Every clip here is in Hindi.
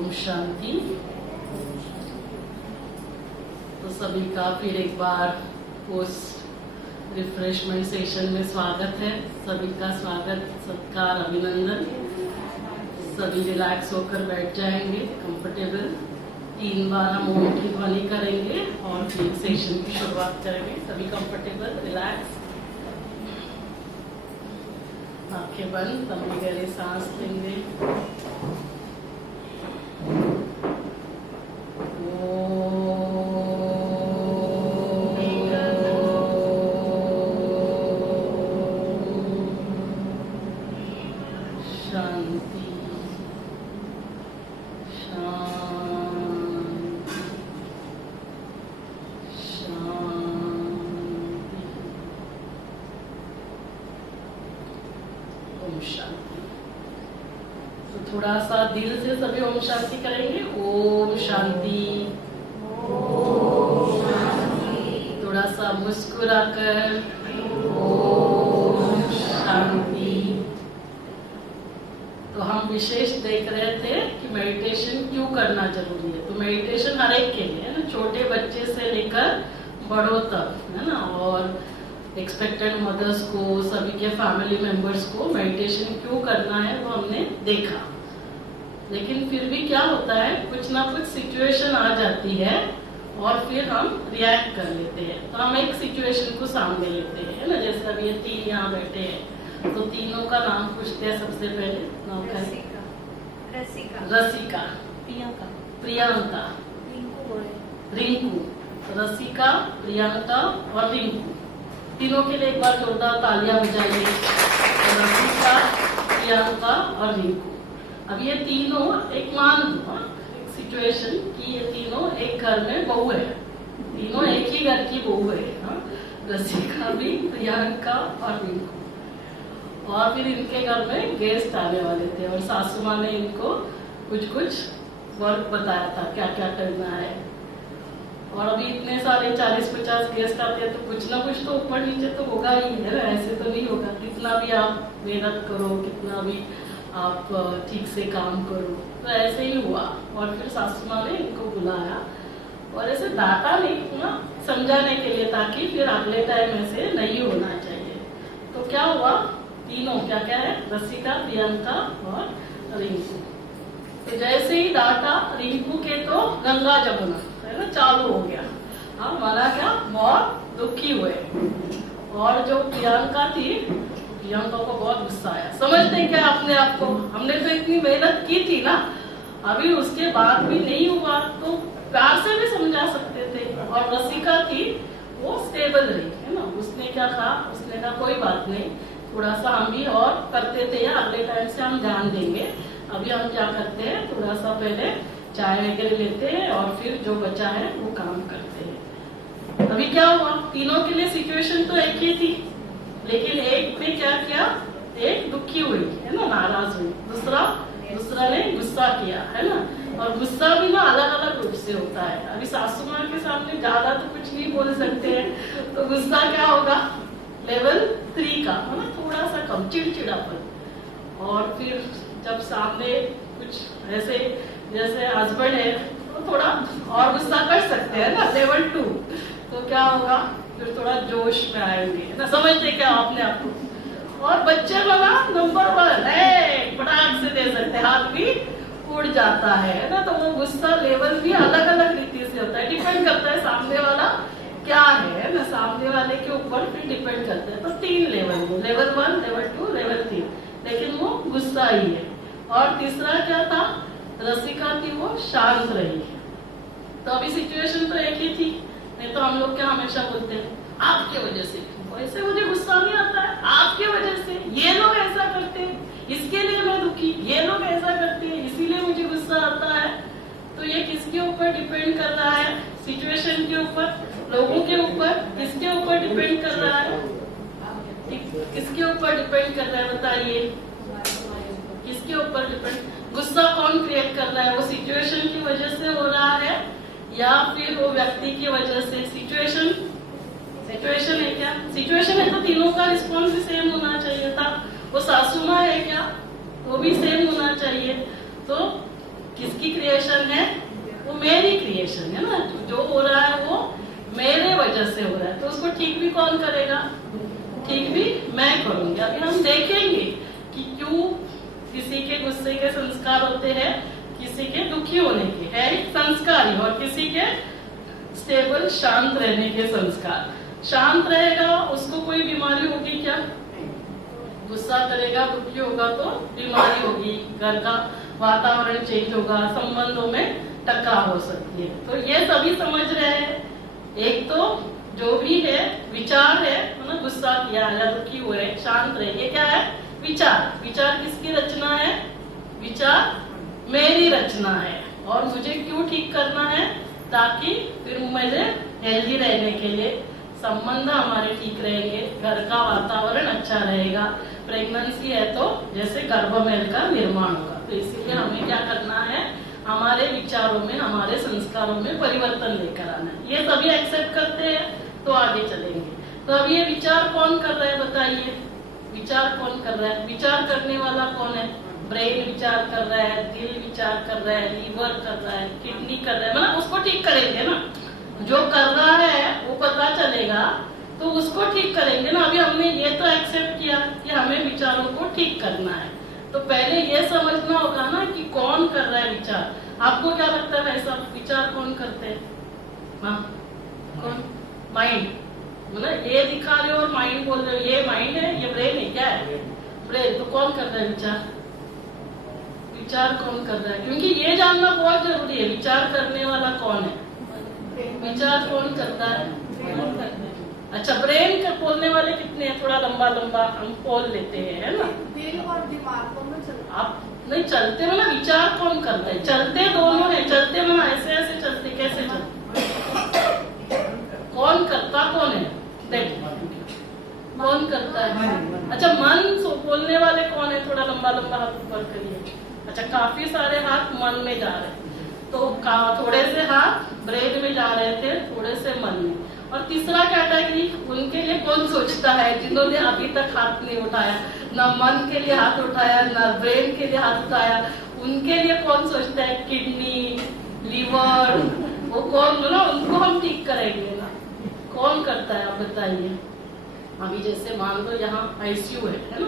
ओम शांति। तो सभी का फिर एक बार पोस्ट रिफ्रेशमेंट सेशन में स्वागत है। सभी का स्वागत, सत्कार, अभिनंदन। सभी रिलैक्स होकर बैठ जाएंगे, कंफर्टेबल। 3 बार हम ओम की ध्वनि करेंगे और फिर सेशन की शुरुआत करेंगे। सभी कंफर्टेबल, रिलैक्स, आंखें बंद, लंबी गहरी सांस लेंगे। शांति, शांति। तो थोड़ा सा दिल से सभी ओम शांति करेंगे। ओम शांति। थोड़ा सा मुस्कुराकर ओम शांति। तो हम विशेष देख रहे थे कि मेडिटेशन क्यों करना जरूरी है। तो मेडिटेशन हर एक के लिए है ना, छोटे बच्चे से लेकर बड़ों तक, है ना। और एक्सपेक्टेड मदर्स को, सभी के फैमिली मेंबर्स को मेडिटेशन क्यों करना है वो हमने देखा। लेकिन फिर भी क्या होता है, कुछ ना कुछ सिचुएशन आ जाती है और फिर हम रिएक्ट कर लेते हैं। तो हम एक सिचुएशन को सामने लेते हैं, है ना। जैसे अभी ये 3 यहाँ बैठे हैं, तो तीनों का नाम पूछते हैं। सबसे पहले नाम क्या है? रसिका, प्रियंका, रिंकू। रसिका, प्रियंका और रिंकू, तीनों के लिए एक बार जोरदार तालियां बजाइए। रसिका, प्रियंका और रिंकू। अब ये तीनों एक मान लो एक सिचुएशन कि ये तीनों एक घर में बहू है, तीनों एक ही घर की बहू है। रसिका भी, प्रियंका और रिंकू। और फिर इनके घर में गेस्ट आने वाले थे और सासू माँ ने इनको कुछ वर्क बताया था, क्या क्या करना है। और अभी इतने सारे 40-50 गेस्ट आते हैं तो कुछ ना कुछ तो ऊपर नीचे तो होगा ही, है ना। ऐसे तो नहीं होगा, कितना भी आप मेहनत करो, कितना भी आप ठीक से काम करो। तो ऐसे ही हुआ। और फिर सासू माँ ने इनको बुलाया और ऐसे डांटा नहीं ना, समझाने के लिए, ताकि फिर अगले टाइम ऐसे नहीं होना चाहिए। तो क्या हुआ, तीनों क्या क्या है, रसिका, प्रियंका और रिंकू। तो जैसे ही डांटा रिंकू के तो गंगा जमुना है ना चालू हो गया। हाँ, माना क्या, बहुत दुखी हुए। और जो प्रियंका थी, प्रियंका को बहुत गुस्सा आया। समझते क्या अपने आप को, हमने तो इतनी मेहनत की थी ना, अभी उसके बाद भी नहीं हुआ तो प्यार से भी समझा सकते थे। और रसिका थी, वो स्टेबल रही, है ना। उसने क्या कहा, उसने कहा कोई बात नहीं, थोड़ा सा हम भी और करते थे, या अगले टाइम से हम ध्यान देंगे। अभी हम क्या करते हैं, थोड़ा सा पहले चाय वगैरह लेते हैं और फिर जो बचा है वो काम करते हैं। अभी क्या हुआ, तीनों के लिए सिचुएशन तो एक ही थी, लेकिन एक पे क्या किया, एक दुखी हुई, है ना, नाराज हुई। दूसरा ने गुस्सा किया, है ना। और गुस्सा भी ना अलग अलग रूप से होता है। अभी सासू माँ के सामने ज्यादा तो कुछ नहीं बोल सकते हैं, तो गुस्सा क्या होगा, लेवल 3 का, है ना, थोड़ा सा कम, चिड़चिड़ापन। और फिर जब सामने कुछ ऐसे जैसे हस्बैंड है तो थोड़ा और गुस्सा कर सकते हैं ना, लेवल 2। तो क्या होगा, फिर थोड़ा जोश में आएंगे, ना, समझते क्या अपने आप को। और बच्चे को ना नंबर 1 है, फटाक से दे सकते, हाथ भी उड़ जाता है ना। तो वो गुस्सा लेवल भी अलग अलग रीति से होता है, डिपेंड करता है सामने वाला क्या है ना, सामने वाले के ऊपर फिर डिपेंड करता है। तो 3 लेवल, लेवल 1, लेवल 2, लेवल 3, लेकिन वो गुस्सा ही है। और तीसरा क्या था, रसिका थी, वो शांत रही। तो अभी सिचुएशन तो एक ही थी। नहीं तो हम लोग क्या हमेशा बोलते हैं, आपके वजह से, वैसे मुझे गुस्सा नहीं आता है, आपके वजह से, ये लोग ऐसा करते हैं, इसके लिए मैं दुखी, ये लोग ऐसा करते हैं, इसीलिए मुझे गुस्सा आता है। तो ये किसके ऊपर डिपेंड कर रहा है, सिचुएशन के ऊपर, लोगों के ऊपर, किसके ऊपर डिपेंड कर रहा है, किसके ऊपर डिपेंड कर रहा है, बताइए, किसके ऊपर डिपेंड। गुस्सा कौन क्रिएट कर रहा है, वो सिचुएशन की वजह से हो रहा है या फिर वो व्यक्ति की वजह से। सिचुएशन है क्या, सिचुएशन है तो तीनों का रिस्पॉन्स भी सेम होना चाहिए था। वो सासू माँ है क्या, वो भी सेम होना चाहिए। तो किसकी क्रिएशन है? वो मेरी क्रिएशन है ना, जो हो रहा है वो मेरे वजह से हो रहा है, तो उसको ठीक भी कौन करेगा? ठीक भी मैं करूंगी। अभी हम देखेंगे कि क्यों किसी के गुस्से के संस्कार होते हैं, किसी के दुखी होने के है एक संस्कार ही, और किसी के स्टेबल शांत रहने के संस्कार। शांत रहेगा उसको कोई बीमारी होगी क्या? गुस्सा करेगा, दुखी होगा तो बीमारी होगी, घर का वातावरण चेंज होगा, संबंधों में टकराव हो सकती है। तो ये सभी समझ रहे हैं। एक तो जो भी है विचार है ना, गुस्सा किया या दुखी हुए शांत रहे, ये क्या है? विचार। विचार किसकी रचना है? विचार मेरी रचना है। और मुझे क्यों ठीक करना है? ताकि फिर मुझे हेल्दी रहने के लिए संबंध हमारे ठीक रहेंगे, घर का वातावरण अच्छा रहेगा, प्रेगनेंसी है तो जैसे गर्भमेल का निर्माण होगा। तो इसीलिए हमें क्या करना है? हमारे विचारों में, हमारे संस्कारों में परिवर्तन लेकर आना है। ये सभी एक्सेप्ट करते हैं तो आगे चलेंगे। तो अब ये विचार कौन कर रहा है बताइए? विचार कौन कर रहा है? विचार करने वाला कौन है? ब्रेन विचार कर रहा है, दिल विचार कर रहा है, लीवर कर रहा है, किडनी कर रहा है, मतलब उसको ठीक करेंगे ना। जो कर रहा है वो पता चलेगा तो उसको ठीक करेंगे ना। अभी हमने ये तो एक्सेप्ट किया कि हमें विचारों को ठीक करना है, तो पहले ये समझना होगा ना कि कौन कर रहा है विचार। आपको क्या लगता है भाई साहब, विचार कौन करते हैं? हाँ, कौन? माइंड। मतलब ये दिखा रहे हो और माइंड बोल रहे हो, ये माइंड है, ये ब्रेन है, क्या है? ब्रेन। तो कौन कर रहा है विचार? विचार कौन कर रहा है? क्योंकि ये जानना बहुत जरूरी है, विचार करने वाला कौन है? विचार कौन करता है? अच्छा, ब्रेन के बोलने वाले कितने हैं? थोड़ा लंबा लंबा हम बोल लेते हैं, है ना? दिल और दिमाग को आप नहीं चलते हो ना, विचार कौन करता है? चलते दोनों है, चलते हो ना, ऐसे ऐसे चलते, कैसे चलते? कौन करता कौन है? कौन करता है? अच्छा, मन बोलने वाले कौन है? थोड़ा लंबा लंबा हाथ ऊपर करिए। अच्छा, काफी सारे हाथ मन में जा रहे हैं, तो थोड़े से हाथ ब्रेन में जा रहे थे, थोड़े से मन में। और तीसरा कैटेगरी उनके लिए कौन सोचता है जिन्होंने अभी तक हाथ नहीं उठाया, ना मन के लिए हाथ उठाया, ना ब्रेन के लिए हाथ उठाया। उनके लिए कौन सोचता है? किडनी, लीवर, वो कौन ना, उनको हम ठीक करेंगे ना। कौन करता है आप बताइए? अभी जैसे मान लो यहाँ आईसीयू है ना,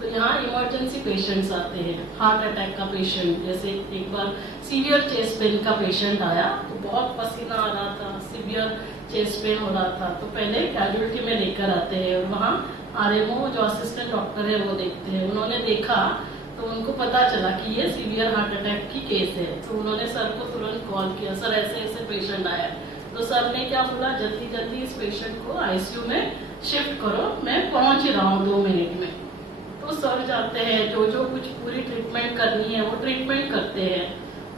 तो यहाँ इमरजेंसी पेशेंट्स आते हैं, हार्ट अटैक का पेशेंट। जैसे एक बार सीवियर चेस्ट पेन का पेशेंट आया, तो बहुत पसीना आ रहा था, सीवियर चेस्ट पेन हो रहा था, तो पहले कैजुअल्टी में लेकर आते हैं और वहाँ आरएमओ जो असिस्टेंट डॉक्टर है वो देखते हैं। उन्होंने देखा तो उनको पता चला कि ये सीवियर हार्ट अटैक की केस है, तो उन्होंने सर को तुरंत कॉल किया, सर ऐसे ऐसे पेशेंट आया। तो सर ने क्या बोला, जल्दी जल्दी इस पेशेंट को आईसीयू में शिफ्ट करो, मैं पहुंच ही रहा हूँ 2 मिनट में। तो सर जाते हैं, जो कुछ पूरी ट्रीटमेंट करनी है वो ट्रीटमेंट करते हैं,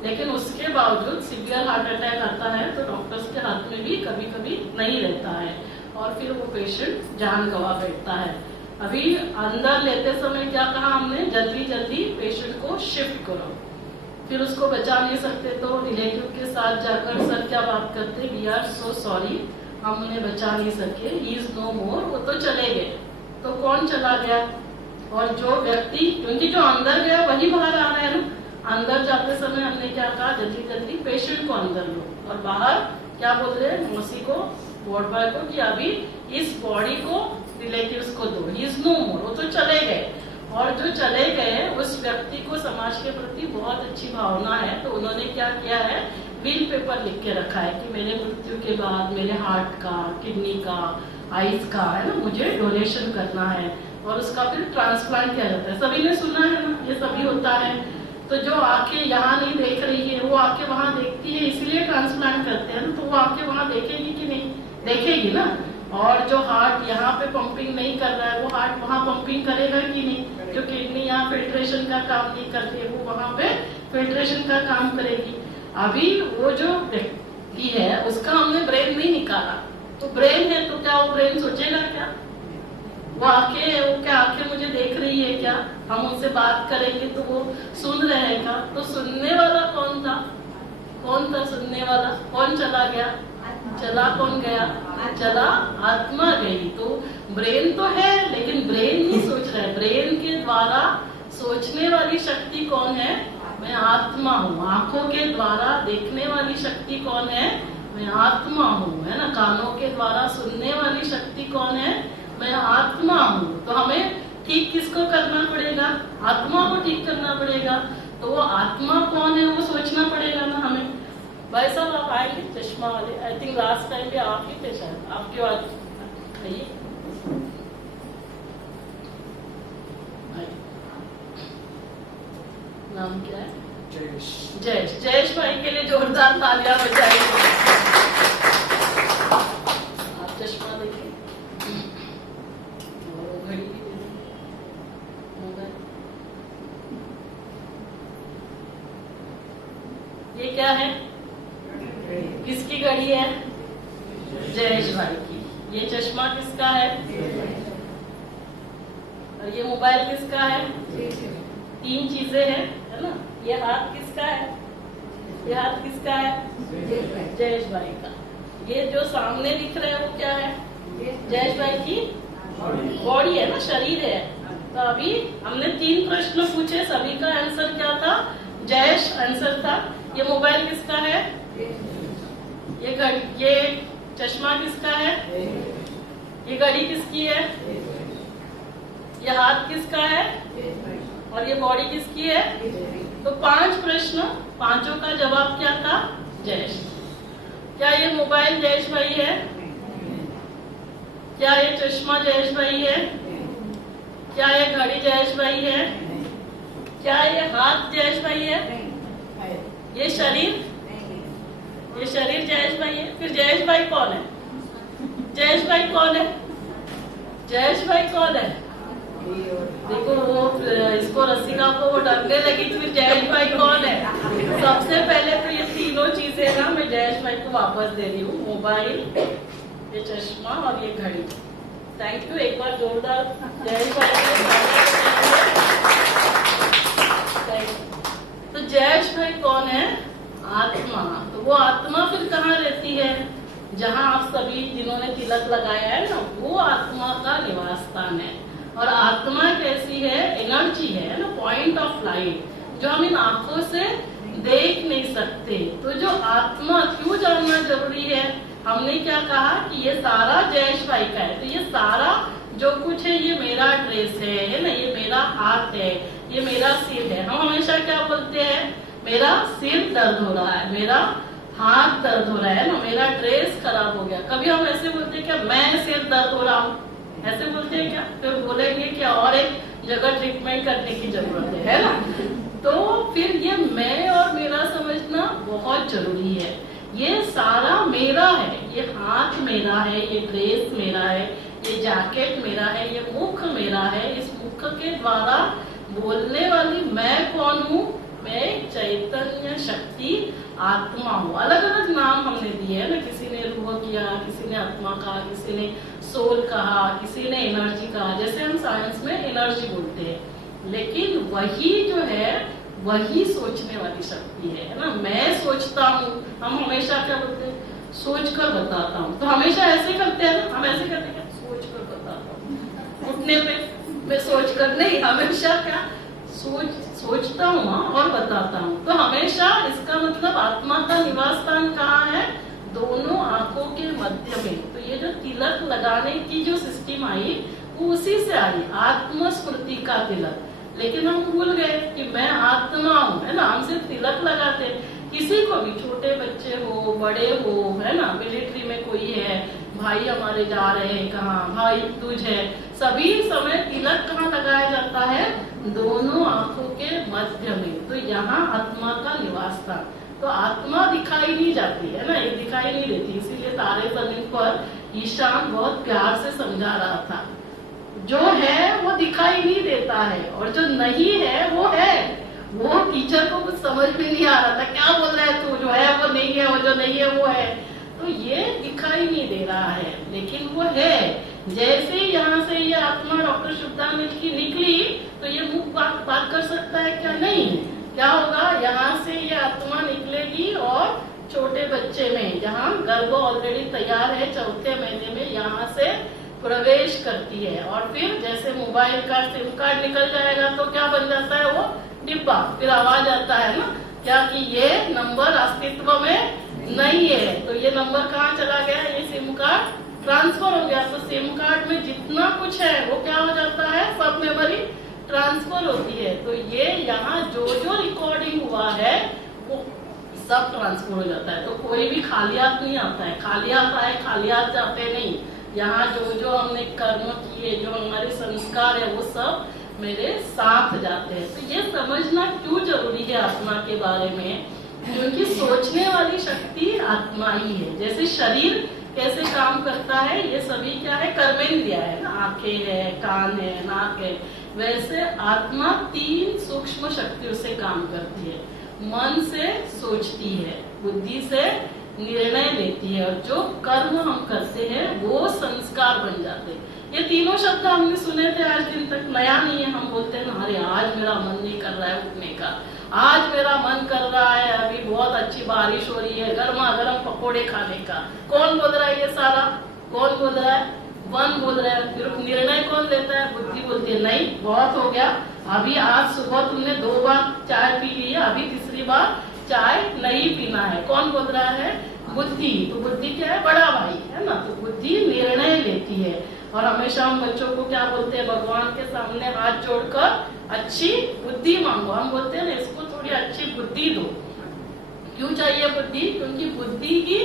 लेकिन उसके बावजूद सीवियर हार्ट अटैक आता है तो डॉक्टर्स के हाथ में भी कभी कभी नहीं रहता है और फिर वो पेशेंट जान गंवा बैठता है। अभी अंदर लेते समय क्या कहा हमने? जल्दी जल्दी पेशेंट को शिफ्ट करो। फिर उसको बचा नहीं सकते तो रिलेटिव के साथ जाकर सर क्या बात करते, वी आर सो सॉरी, हम उन्हें बचा नहीं सके, ही इज नो मोर, वो तो चले गए। तो कौन चला गया? और जो व्यक्ति, क्योंकि जो अंदर गया वही बाहर आ रहा है ना। अंदर जाते समय हमने क्या कहा, जल्दी जल्दी पेशेंट को अंदर लो, और बाहर क्या बोल रहे हैं मौसी को, वार्ड बॉय को, कि अभी इस बॉडी को रिलेटिव्स को दो, ही इज नो मोर, वो तो चले गए। और जो चले गए उस व्यक्ति को समाज के प्रति बहुत अच्छी भावना है, तो उन्होंने क्या किया है, बिल पेपर लिख के रखा है कि मेरे मृत्यु के बाद मेरे हार्ट का, किडनी का, आईज का, है ना, मुझे डोनेशन करना है, और उसका फिर ट्रांसप्लांट किया जाता है। सभी ने सुना है ना, ये सभी होता है। तो जो आंखें यहाँ नहीं देख रही है वो आंखें वहाँ देखती है, इसलिए ट्रांसप्लांट करते हैं, तो वो आंखें वहाँ देखेगी कि नहीं? देखेगी ना। और जो हार्ट यहाँ पे पंपिंग नहीं कर रहा है वो हार्ट वहाँ पंपिंग करेगा कि नहीं? जो किडनी यहाँ फिल्ट्रेशन का काम नहीं करती है वो वहाँ पे फिल्ट्रेशन का काम करेगी। अभी वो जो व्यक्ति है उसका हमने ब्रेन नहीं निकाला, तो ब्रेन है तो क्या वो ब्रेन सोचेगा क्या? वो आंखें, वो क्या आंखें मुझे देख रही है क्या? हम उनसे बात करेंगे तो वो सुन रहेगा। तो सुनने वाला कौन था? कौन था सुनने वाला? कौन चला गया? चला कौन गया? चला आत्मा गई। तो ब्रेन तो है लेकिन ब्रेन नहीं सोच रहा है, ब्रेन के द्वारा सोचने वाली शक्ति कौन है? मैं आत्मा हूँ। आंखों के द्वारा देखने वाली शक्ति कौन है? मैं आत्मा हूँ, है ना। कानों के द्वारा सुनने वाली शक्ति कौन है? मैं आत्मा हूँ। तो हमें ठीक किसको करना पड़ेगा? आत्मा को ठीक करना पड़ेगा। तो वो आत्मा कौन है वो सोचना पड़ेगा ना हमें। भाई साहब आप आएंगे चश्मा वाले? आई थिंक लास्ट टाइम भी आप ही थे शायद, आपके बाद आइए। नाम क्या है? जयेश। जयेश। जयेश भाई के लिए जोरदार तालियां बजाइए। आप चश्मा देखिए और घड़ी भी दे दीजिए। ये क्या है? किसकी घड़ी है? जयेश भाई की। ये चश्मा किसका है? और ये मोबाइल किसका है? 3 चीजें हैं, है ना। ये हाथ किसका है? ये हाथ किसका है? जयेश भाई का। ये जो सामने दिख रहा है वो क्या है? जयेश भाई की बॉडी है ना, शरीर है। तो अभी हमने 3 प्रश्न पूछे, सभी का आंसर क्या था? जयेश आंसर था। ये मोबाइल किसका है? ये घड़ी, ये चश्मा किसका है? ये घड़ी किसकी है? ये हाथ किसका है? और ये बॉडी किसकी है? तो 5 प्रश्न, पांचों का जवाब क्या था? जयेश। क्या ये मोबाइल जयेश भाई है? क्या ये चश्मा जयेश भाई है? क्या ये घड़ी जयेश भाई है? क्या ये हाथ जयेश भाई है? ये शरीर, ये शरीर जयेश भाई है। फिर जयेश भाई कौन है? जयेश भाई कौन है? जयेश भाई कौन है? देखो वो इसको रसिका को वो डरने लगी। फिर जयेश भाई कौन है? सबसे पहले तो ये तीनों चीजें ना मैं जयेश भाई को वापस दे रही हूँ। मोबाइल, ये चश्मा और ये घड़ी। Thank you. एक बार जोरदार जयेश भाई। तो जयेश भाई कौन है? आत्मा। तो वो आत्मा फिर कहाँ रहती है? जहाँ आप सभी जिन्होंने तिलक लगाया है ना, वो आत्मा का निवास स्थान है। और आत्मा कैसी है? एनर्जी है ना, पॉइंट ऑफ लाइट, जो हम इन आंखों से देख नहीं सकते। तो जो आत्मा क्यों जानना जरूरी है? हमने क्या कहा कि ये सारा जयेश भाई का है। तो ये सारा जो कुछ है ये मेरा ड्रेस है ना, ये मेरा हाथ है, ये मेरा सिर है। हम हमेशा क्या बोलते हैं? मेरा सिर दर्द हो रहा है, मेरा हाथ दर्द हो रहा है ना, मेरा ड्रेस खराब हो गया। कभी हम ऐसे बोलते हैं क्या मैं सिर दर्द हो रहा हूँ? ऐसे बोलते हैं क्या? फिर बोलेंगे क्या और एक जगह ट्रीटमेंट करने की जरूरत है ना। तो फिर ये मैं और मेरा समझना बहुत जरूरी है। ये सारा मेरा है, ये हाथ मेरा है, ये ड्रेस मेरा है, ये जैकेट मेरा है, ये मुख मेरा है। इस मुख के द्वारा बोलने वाली मैं कौन हूँ? मैं चैतन्य शक्ति आत्मा हूँ। अलग अलग नाम हमने दिए है ना, किसी ने रूह किया, किसी ने आत्मा कहा, किसी ने सोल कहा, किसी ने एनर्जी कहा। जैसे हम साइंस में एनर्जी बोलते हैं, लेकिन वही जो है वही सोचने वाली शक्ति है ना। मैं सोचता हूँ, हम हमेशा क्या बोलते हैं? सोच कर बताता हूँ। तो हमेशा ऐसे करते हैं ना, हम ऐसे करते हैं, सोच कर बताता हूँ। उठने पे मैं सोच कर नहीं, हमेशा क्या सोचता हूँ और बताता हूँ। तो हमेशा इसका मतलब आत्मा का निवास स्थान कहाँ है? दोनों आंखों के मध्य में। तो ये जो तिलक लगाने की जो सिस्टम आई वो उसी से आई, आत्मस्मृति का तिलक। लेकिन हम भूल गए कि मैं आत्मा हूँ, है ना। हम सिर्फ तिलक लगाते, किसी को भी, छोटे बच्चे हो, बड़े हो, है ना, मिलिट्री में कोई है, भाई हमारे जा रहे हैं कहाँ, भाई तुझ है, सभी समय तिलक कहाँ लगाया जाता है? दोनों आंखों के मध्य में। तो यहाँ आत्मा का निवास था। तो आत्मा दिखाई नहीं जाती है ना, ये दिखाई नहीं देती। इसीलिए तारे जमीन पर ईशान बहुत प्यार से समझा रहा था, जो है वो दिखाई नहीं देता है और जो नहीं है वो है। वो टीचर को कुछ समझ में नहीं आ रहा था, क्या बोल रहा है तू, जो है वो नहीं है, वो जो नहीं है वो है। तो ये दिखाई नहीं दे रहा है, लेकिन वो है। जैसे यहाँ से ये आत्मा डॉक्टर शुभदानंद की निकली, तो ये मुख बात कर सकता है क्या? नहीं। क्या होगा? यहाँ से ये आत्मा निकलेगी और छोटे बच्चे में, जहाँ गर्भ ऑलरेडी तैयार है, 4थे महीने में यहाँ से प्रवेश करती है। और फिर जैसे मोबाइल का सिम कार्ड निकल जाएगा तो क्या बन जाता है? वो डिब्बा, फिर आवाज आता है ना क्या कि ये नंबर अस्तित्व में नहीं है, तो ये नंबर कहाँ चला गया, ये सिम कार्ड ट्रांसफर हो गया। तो सिम कार्ड में जितना कुछ है वो क्या हो जाता है, सब मेमोरी ट्रांसफर होती है। तो ये यहाँ जो जो रिकॉर्डिंग हुआ है वो सब ट्रांसफर हो जाता है। तो कोई भी खाली हाथ नहीं आता है, खाली हाथ आए खाली हाथ जाते नहीं। यहाँ जो जो हमने कर्म किए, जो हमारे संस्कार है वो सब मेरे साथ जाते हैं। तो ये समझना क्यों जरूरी है आत्मा के बारे में, क्योंकि सोचने वाली शक्ति आत्मा ही है। जैसे शरीर कैसे काम करता है, ये सभी क्या है, कर्मेंद्रिय है ना, आंखें है, कान है, नाक है, वैसे आत्मा 3 सूक्ष्म शक्तियों से काम करती है। मन से सोचती है, बुद्धि से निर्णय लेती है, और जो कर्म हम करते हैं वो संस्कार बन जाते हैं। ये तीनों शब्द हमने सुने थे आज दिन तक, नया नहीं है। हम बोलते हैं ना, अरे आज मेरा मन नहीं कर रहा है उठने का, आज मेरा मन कर रहा है अभी बहुत अच्छी बारिश हो रही है, गर्मा गर्म पकोड़े खाने का। कौन बोल रहा है ये सारा, कौन बोल रहा है, मन बोल रहा है। फिर निर्णय कौन लेता है, बुद्धि बोलती है नहीं बहुत हो गया, अभी आज सुबह तुमने 2 बार चाय पी ली है, अभी तीसरी बार चाय नहीं पीना है। कौन बोल रहा है, बुद्धि। तो बुद्धि क्या है, बड़ा भाई है ना। तो बुद्धि निर्णय लेती है। और हमेशा हम बच्चों को क्या बोलते हैं, भगवान के सामने हाथ जोड़कर अच्छी बुद्धि मांगो। हम बोलते हैं ना, इसको थोड़ी अच्छी बुद्धि दो। क्यों चाहिए बुद्धि, क्योंकि बुद्धि ही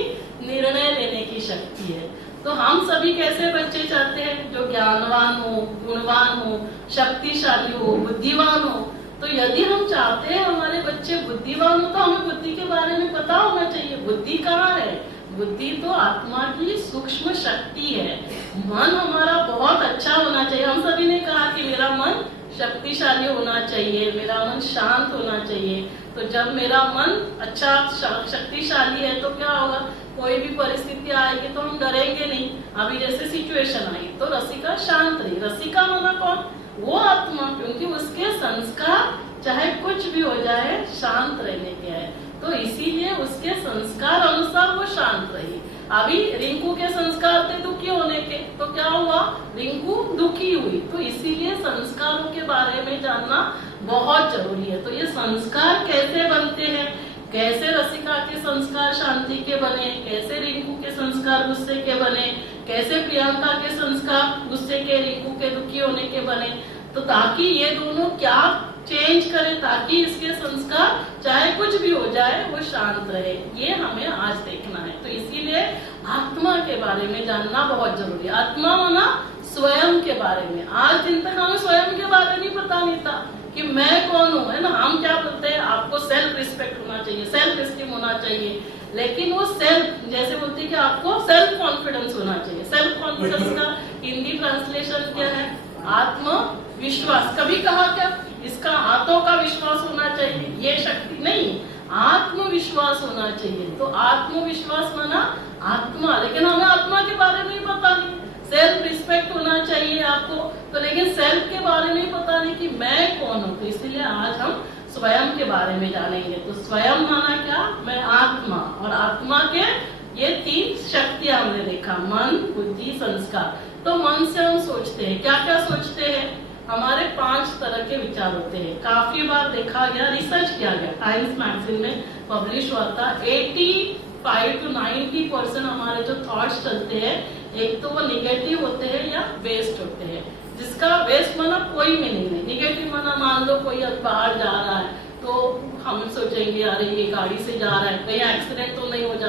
निर्णय लेने की शक्ति है। तो हम सभी कैसे बच्चे चाहते हैं, जो ज्ञानवान हो, गुणवान हो, शक्तिशाली हो, बुद्धिमान हो। तो यदि हम चाहते हैं हमारे बच्चे बुद्धिमान हो, तो हमें बुद्धि के बारे में पता होना चाहिए। बुद्धि कहाँ है, बुद्धि तो आत्मा की सूक्ष्म शक्ति है। मन हमारा बहुत अच्छा होना चाहिए। हम सभी ने कहा कि मेरा मन शक्तिशाली होना चाहिए, मेरा मन शांत होना चाहिए। तो जब मेरा मन अच्छा शक्तिशाली है तो क्या होगा, कोई भी परिस्थिति आएगी तो हम डरेंगे नहीं। अभी जैसे सिचुएशन आई तो रसिका शांत रही। रसिका माना कौन, वो आत्मा, क्योंकि उसके संस्कार चाहे कुछ भी हो जाए शांत रहने के है। तो इसीलिए उसके संस्कार अनुसार वो शांत रही। अभी रिंकू के संस्कार थे दुखी होने के, तो क्या हुआ, रिंकू दुखी हुई। तो इसीलिए संस्कारों के बारे में जानना बहुत जरूरी है। तो ये संस्कार कैसे बनते हैं, कैसे रसिका के संस्कार शांति के बने, कैसे रिंकू के संस्कार गुस्से के बने, कैसे प्रियंका के संस्कार गुस्से के, रिंकू के दुखी होने के बने। तो ताकि ये दोनों क्या चेंज करें, ताकि इसके संस्कार चाहे कुछ भी हो जाए वो शांत रहे, ये हमें आज देखना है। तो इसीलिए आत्मा के बारे में जानना बहुत जरूरी है। आत्मा माना स्वयं के बारे में। आज दिन तक हमें स्वयं के बारे में पता नहीं था कि मैं कौन हूँ, है ना। हम क्या बोलते हैं, आपको सेल्फ रिस्पेक्ट होना चाहिए, सेल्फ एस्टीम होना चाहिए। लेकिन वो सेल्फ, जैसे बोलते हैं कि आपको सेल्फ कॉन्फिडेंस होना चाहिए। सेल्फ कॉन्फिडेंस का हिंदी ट्रांसलेशन क्या है, आत्मविश्वास। कभी कहा क्या, इसका हाथों का विश्वास होना चाहिए, ये शक्ति नहीं, आत्मविश्वास होना चाहिए। तो आत्मविश्वास माना आत्मा, लेकिन हमें आत्मा के बारे में पता नहीं। सेल्फ रिस्पेक्ट होना चाहिए आपको, तो लेकिन सेल्फ के बारे में पता नहीं कि मैं कौन हूँ। तो इसीलिए आज हम स्वयं के बारे में जानेंगे। तो स्वयं माना क्या, मैं आत्मा। और आत्मा के ये 3 शक्तियां हमने देखा, मन, बुद्धि, संस्कार। तो मन से हम सोचते हैं, क्या क्या सोचते हैं, हमारे 5 तरह के विचार होते हैं। काफी बार देखा गया, रिसर्च किया गया, टाइम्स मैगजीन में पब्लिश हुआ था। 85 to 90% हमारे जो थॉट्स चलते हैं, एक तो वो निगेटिव होते हैं या वेस्ट होते हैं। जिसका वेस्ट माना कोई मीनिंग नहीं, निगेटिव माना मान लो कोई बाहर जा रहा है तो हम सोचेंगे अरे ये गाड़ी से जा रहा है, कहीं एक्सीडेंट तो नहीं हो जा।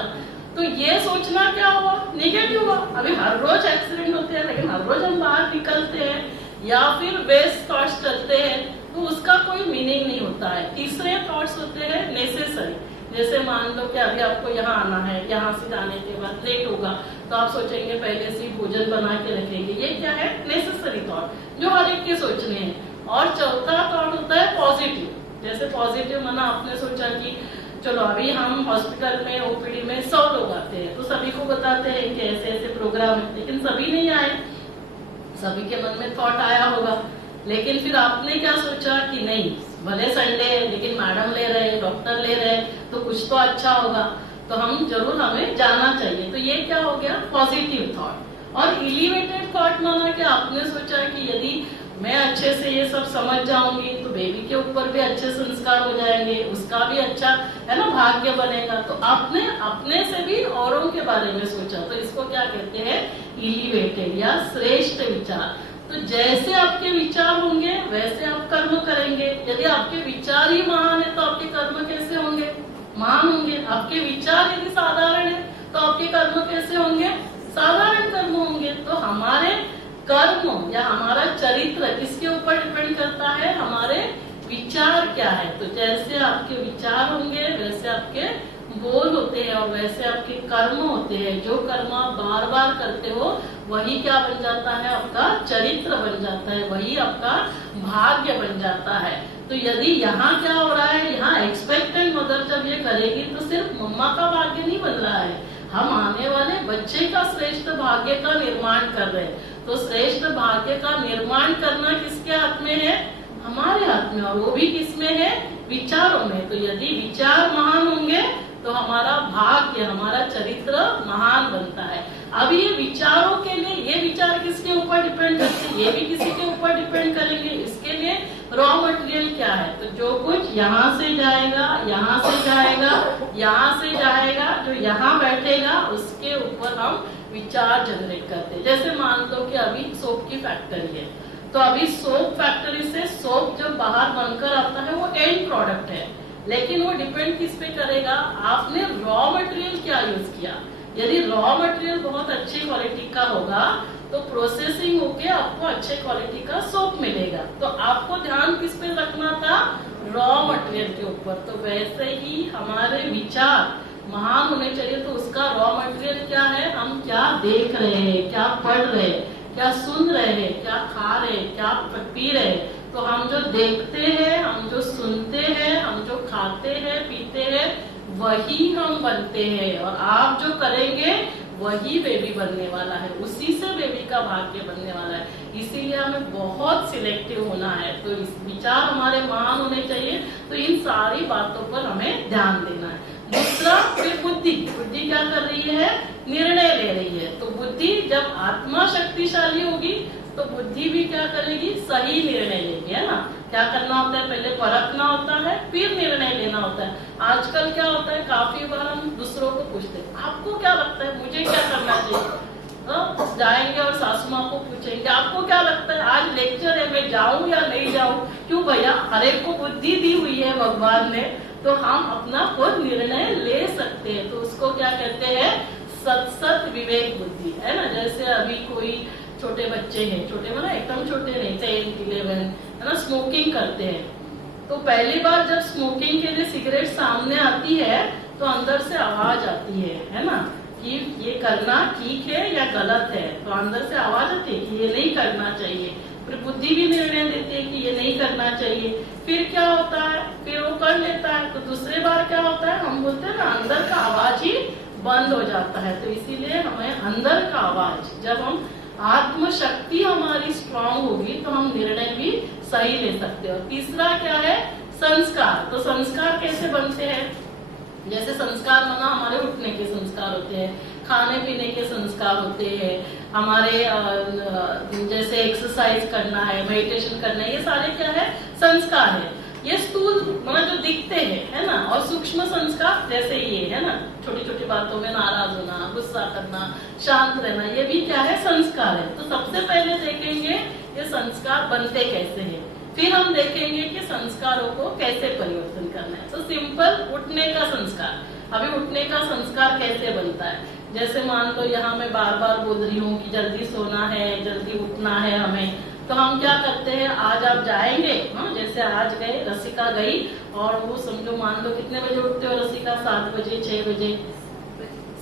तो ये सोचना क्या हुआ, निगेटिव हुआ। अभी हर रोज एक्सीडेंट होते हैं, लेकिन हर रोज हम बाहर निकलते हैं। या फिर वेस्ट थॉट्स चलते हैं, तो उसका कोई मीनिंग नहीं होता है। तीसरे थॉट्स होते हैं नेसेसरी। जैसे मान लो कि अभी आपको यहाँ आना है, यहाँ से जाने के बाद लेट होगा, तो आप सोचेंगे पहले से भोजन बना के रखेंगे। ये क्या है, नेसेसरी थॉट, जो हर एक के सोचने हैं। और चौथा थॉट होता है पॉजिटिव। जैसे पॉजिटिव माना आपने सोचा कि चलो अभी हम हॉस्पिटल में ओपीडी में 100 लोग आते हैं, तो सभी को बताते हैं कि ऐसे ऐसे प्रोग्राम है, लेकिन सभी नहीं आए। सभी के मन में थॉट आया होगा, लेकिन फिर आपने क्या सोचा कि नहीं, भले संडे है लेकिन मैडम ले रहे, डॉक्टर ले रहे, तो कुछ तो अच्छा होगा, तो हम जरूर हमें जाना चाहिए। तो ये क्या हो गया, पॉजिटिव थॉट। और एलिवेटेड थॉट माना कि आपने सोचा कि यदि मैं अच्छे से ये सब समझ जाऊंगी तो बेबी के ऊपर भी अच्छे संस्कार हो जाएंगे, उसका भी अच्छा है ना भाग्य बनेगा। तो आपने अपने से भी औरों के बारे में सोचा, तो इसको क्या कहते हैं, इलिवेटेड या श्रेष्ठ विचार। तो जैसे आपके विचार होंगे वैसे आप कर्म करेंगे। यदि आपके विचार ही महान है तो आपके कर्म कैसे होंगे, महान होंगे। आपके विचार यदि साधारण है तो आपके कर्म कैसे होंगे, साधारण कर्म होंगे। तो हमारे कर्म या हमारा चरित्र किसके ऊपर डिपेंड करता है, हमारे विचार क्या है। तो जैसे आपके विचार होंगे वैसे आपके बोल होते हैं और वैसे आपके कर्म होते हैं। जो कर्म आप बार बार करते हो वही क्या बन जाता है, आपका चरित्र बन जाता है, वही आपका भाग्य बन जाता है। तो यदि यहाँ क्या हो रहा है, यहाँ एक्सपेक्टेंट मदर जब ये करेगी तो सिर्फ मम्मा का भाग्य नहीं बन रहा है, हम आने वाले बच्चे का श्रेष्ठ भाग्य का निर्माण कर रहे हैं। तो श्रेष्ठ भाग्य का निर्माण करना किसके हाथ में है, हमारे हाथ में, और वो भी किसमें है, विचारों में। तो यदि विचार महान होंगे तो हमारा भाग्य, हमारा चरित्र महान बनता है। अब ये विचारों के लिए, ये विचार किसके ऊपर डिपेंड करते हैं, ये भी किसी के ऊपर डिपेंड करेंगे। इसके लिए रॉ मटेरियल क्या है, तो जो कुछ यहाँ से जाएगा, यहाँ से जाएगा, यहाँ से जाएगा, जो यहाँ बैठेगा उसके ऊपर हम विचार जनरेट करते हैं। जैसे मान लो कि अभी सोप की फैक्ट्री है, तो अभी सोप फैक्ट्री से सोप जब बाहर बनकर आता है वो एंड प्रोडक्ट है, लेकिन वो डिपेंड किस पे करेगा, आपने रॉ मटेरियल क्या यूज किया। यदि रॉ मटेरियल बहुत अच्छी क्वालिटी का होगा तो प्रोसेसिंग होके आपको अच्छे क्वालिटी का सोप मिलेगा। तो आपको ध्यान किस पे रखना था, रॉ मटेरियल के ऊपर। तो वैसे ही हमारे विचार महान होने चाहिए, तो उसका रॉ मटेरियल क्या है, हम क्या देख रहे हैं, क्या पढ़ रहे हैं, क्या सुन रहे हैं, क्या खा रहे हैं, क्या पी रहे हैं। तो हम जो देखते हैं, हम जो सुनते हैं, हम जो खाते हैं पीते हैं, वही हम बनते हैं। और आप जो करेंगे वही बेबी बनने वाला है, उसी से बेबी का भाग्य बनने वाला है। इसीलिए हमें बहुत सिलेक्टिव होना है। तो इस विचार हमारे महान होने चाहिए। तो इन सारी बातों पर हमें ध्यान देना है। दूसरा, फिर बुद्धि। बुद्धि क्या कर रही है, निर्णय ले रही है। तो बुद्धि जब आत्मा शक्तिशाली होगी तो बुद्धि भी क्या करेगी, सही निर्णय लेगी, है ना। क्या करना होता है, पहले परखना होता है, फिर निर्णय लेना होता है। आजकल क्या होता है, काफी बार हम दूसरों को पूछते हैं, आपको क्या लगता है मुझे क्या करना चाहिए। जाएंगे और सासू माँ को पूछेंगे, आपको क्या लगता है, आज लेक्चर है, मैं जाऊं या नहीं जाऊं। क्यों भैया, हर एक को बुद्धि दी हुई है भगवान ने, तो हम अपना खुद निर्णय ले सकते हैं। तो उसको क्या कहते हैं, सत विवेक बुद्धि, है ना। जैसे अभी कोई छोटे बच्चे हैं, छोटे मतलब एकदम छोटे नहीं, 10, 11 है ना, स्मोकिंग करते हैं। तो पहली बार जब स्मोकिंग के लिए सिगरेट सामने आती है तो अंदर से आवाज आती है ना, कि ये करना ठीक है या गलत है। तो अंदर से आवाज आती है कि ये नहीं करना चाहिए। फिर बुद्धि भी निर्णय देती है कि ये नहीं करना चाहिए। फिर क्या होता है, फिर वो कर लेता है। तो दूसरे बार क्या होता है, हम बोलते हैं ना, अंदर का आवाज ही बंद हो जाता है। तो इसीलिए हमें अंदर का आवाज, जब हम आत्मशक्ति हमारी स्ट्रांग होगी तो हम निर्णय भी सही ले सकते हैं। और तीसरा क्या है, संस्कार। तो संस्कार कैसे बनते हैं, जैसे संस्कार माना हमारे उठने के संस्कार होते हैं, खाने पीने के संस्कार होते हैं, हमारे जैसे एक्सरसाइज करना है, मेडिटेशन करना है, ये सारे क्या है, संस्कार है। ये स्थूल मतलब जो दिखते हैं, है ना। और सूक्ष्म संस्कार जैसे ये है ना, छोटी छोटी बातों में नाराज होना, गुस्सा करना, शांत रहना, ये भी क्या है, संस्कार है। तो सबसे पहले देखेंगे ये संस्कार बनते कैसे हैं, फिर हम देखेंगे कि संस्कारों को कैसे परिवर्तन करना है। तो सिंपल, उठने का संस्कार। अभी उठने का संस्कार कैसे बनता है, जैसे मान लो यहाँ मैं बार बार बोल रही हूँ कि जल्दी सोना है, जल्दी उठना है हमें। तो हम क्या करते हैं, आज आप जाएंगे, जैसे आज गए, रसिका गई, और वो समझो मान लो कितने बजे उठते हो रसिका, 7 बजे, 6 बजे,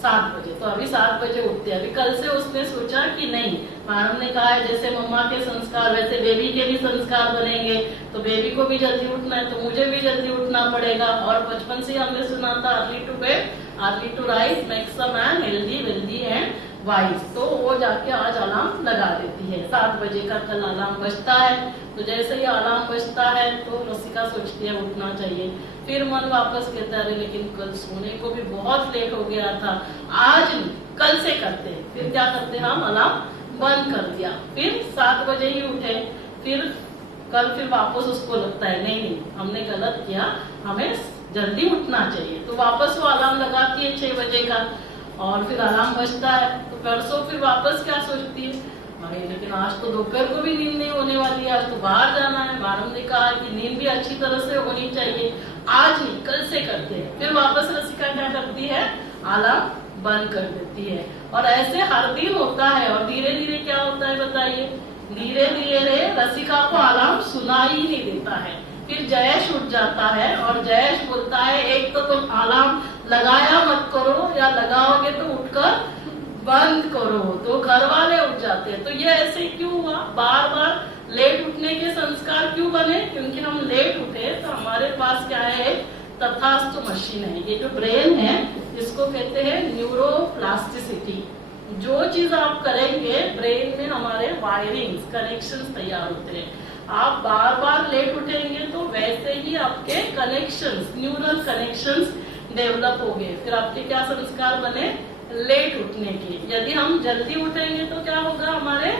7 बजे। तो अभी 7 बजे उठते हैं। अभी कल से उसने सोचा कि नहीं, मैडम ने कहा है जैसे मम्मा के संस्कार वैसे बेबी के भी संस्कार बनेंगे, तो बेबी को भी जल्दी उठना है, तो मुझे भी जल्दी उठना पड़ेगा। और बचपन से हमने सुना था, early to bed early to rise makes a man healthy wealthy and wise. तो वो जाके आज अलार्म लगा देती है, 7 बजे का कल अलार्म बजता है। तो जैसे ही अलार्म बजता है तो रसिका सोचती है उठना चाहिए। फिर मन वापस कहता है, लेकिन कल सोने को भी बहुत लेट हो गया था, आज नहीं, कल से करते हैं। फिर क्या करते हैं, हम अलार्म बंद कर दिया, फिर 7 बजे ही उठे। फिर कल फिर वापस उसको लगता है नहीं नहीं हमने गलत किया, हमें जल्दी उठना चाहिए, तो वापस वो अलार्म लगाती है 6 बजे का, और फिर अलार्म बजता है तो परसों फिर वापस क्या सोचती है, अरे लेकिन आज तो दोपहर को भी नींद नहीं होने वाली है, आज तो बाहर जाना है, बाहर हमने कहा कि नींद भी अच्छी तरह से होनी चाहिए, आज नहीं कल से करते हैं। फिर वापस रसिका क्या करती है, अलार्म बंद कर देती है, और ऐसे हर दिन होता है। और धीरे धीरे क्या होता है बताइए, धीरे धीरे रसिका को अलार्म सुनाई ही नहीं देता है। फिर जयेश उठ जाता है और जयेश बोलता है एक तो तुम अलार्म लगाया मत करो, या लगाओगे तो उठकर बंद करो, तो घर वाले उठ जाते हैं। तो ये ऐसे क्यों हुआ, बार बार लेट उठने के संस्कार क्यों बने, क्योंकि हम लेट उठे तो हमारे पास क्या है, तथास्तु मशीन है, ये जो ब्रेन है इसको कहते हैं न्यूरोप्लास्टिसिटी। जो चीज आप करेंगे ब्रेन में हमारे वायरिंग्स कनेक्शंस तैयार होते हैं। आप बार बार लेट उठेंगे तो वैसे ही आपके कनेक्शंस, न्यूरल कनेक्शंस डेवलप हो गए, फिर आपके क्या संस्कार बने, लेट उठने के। यदि हम जल्दी उठेंगे तो क्या होगा, हमारे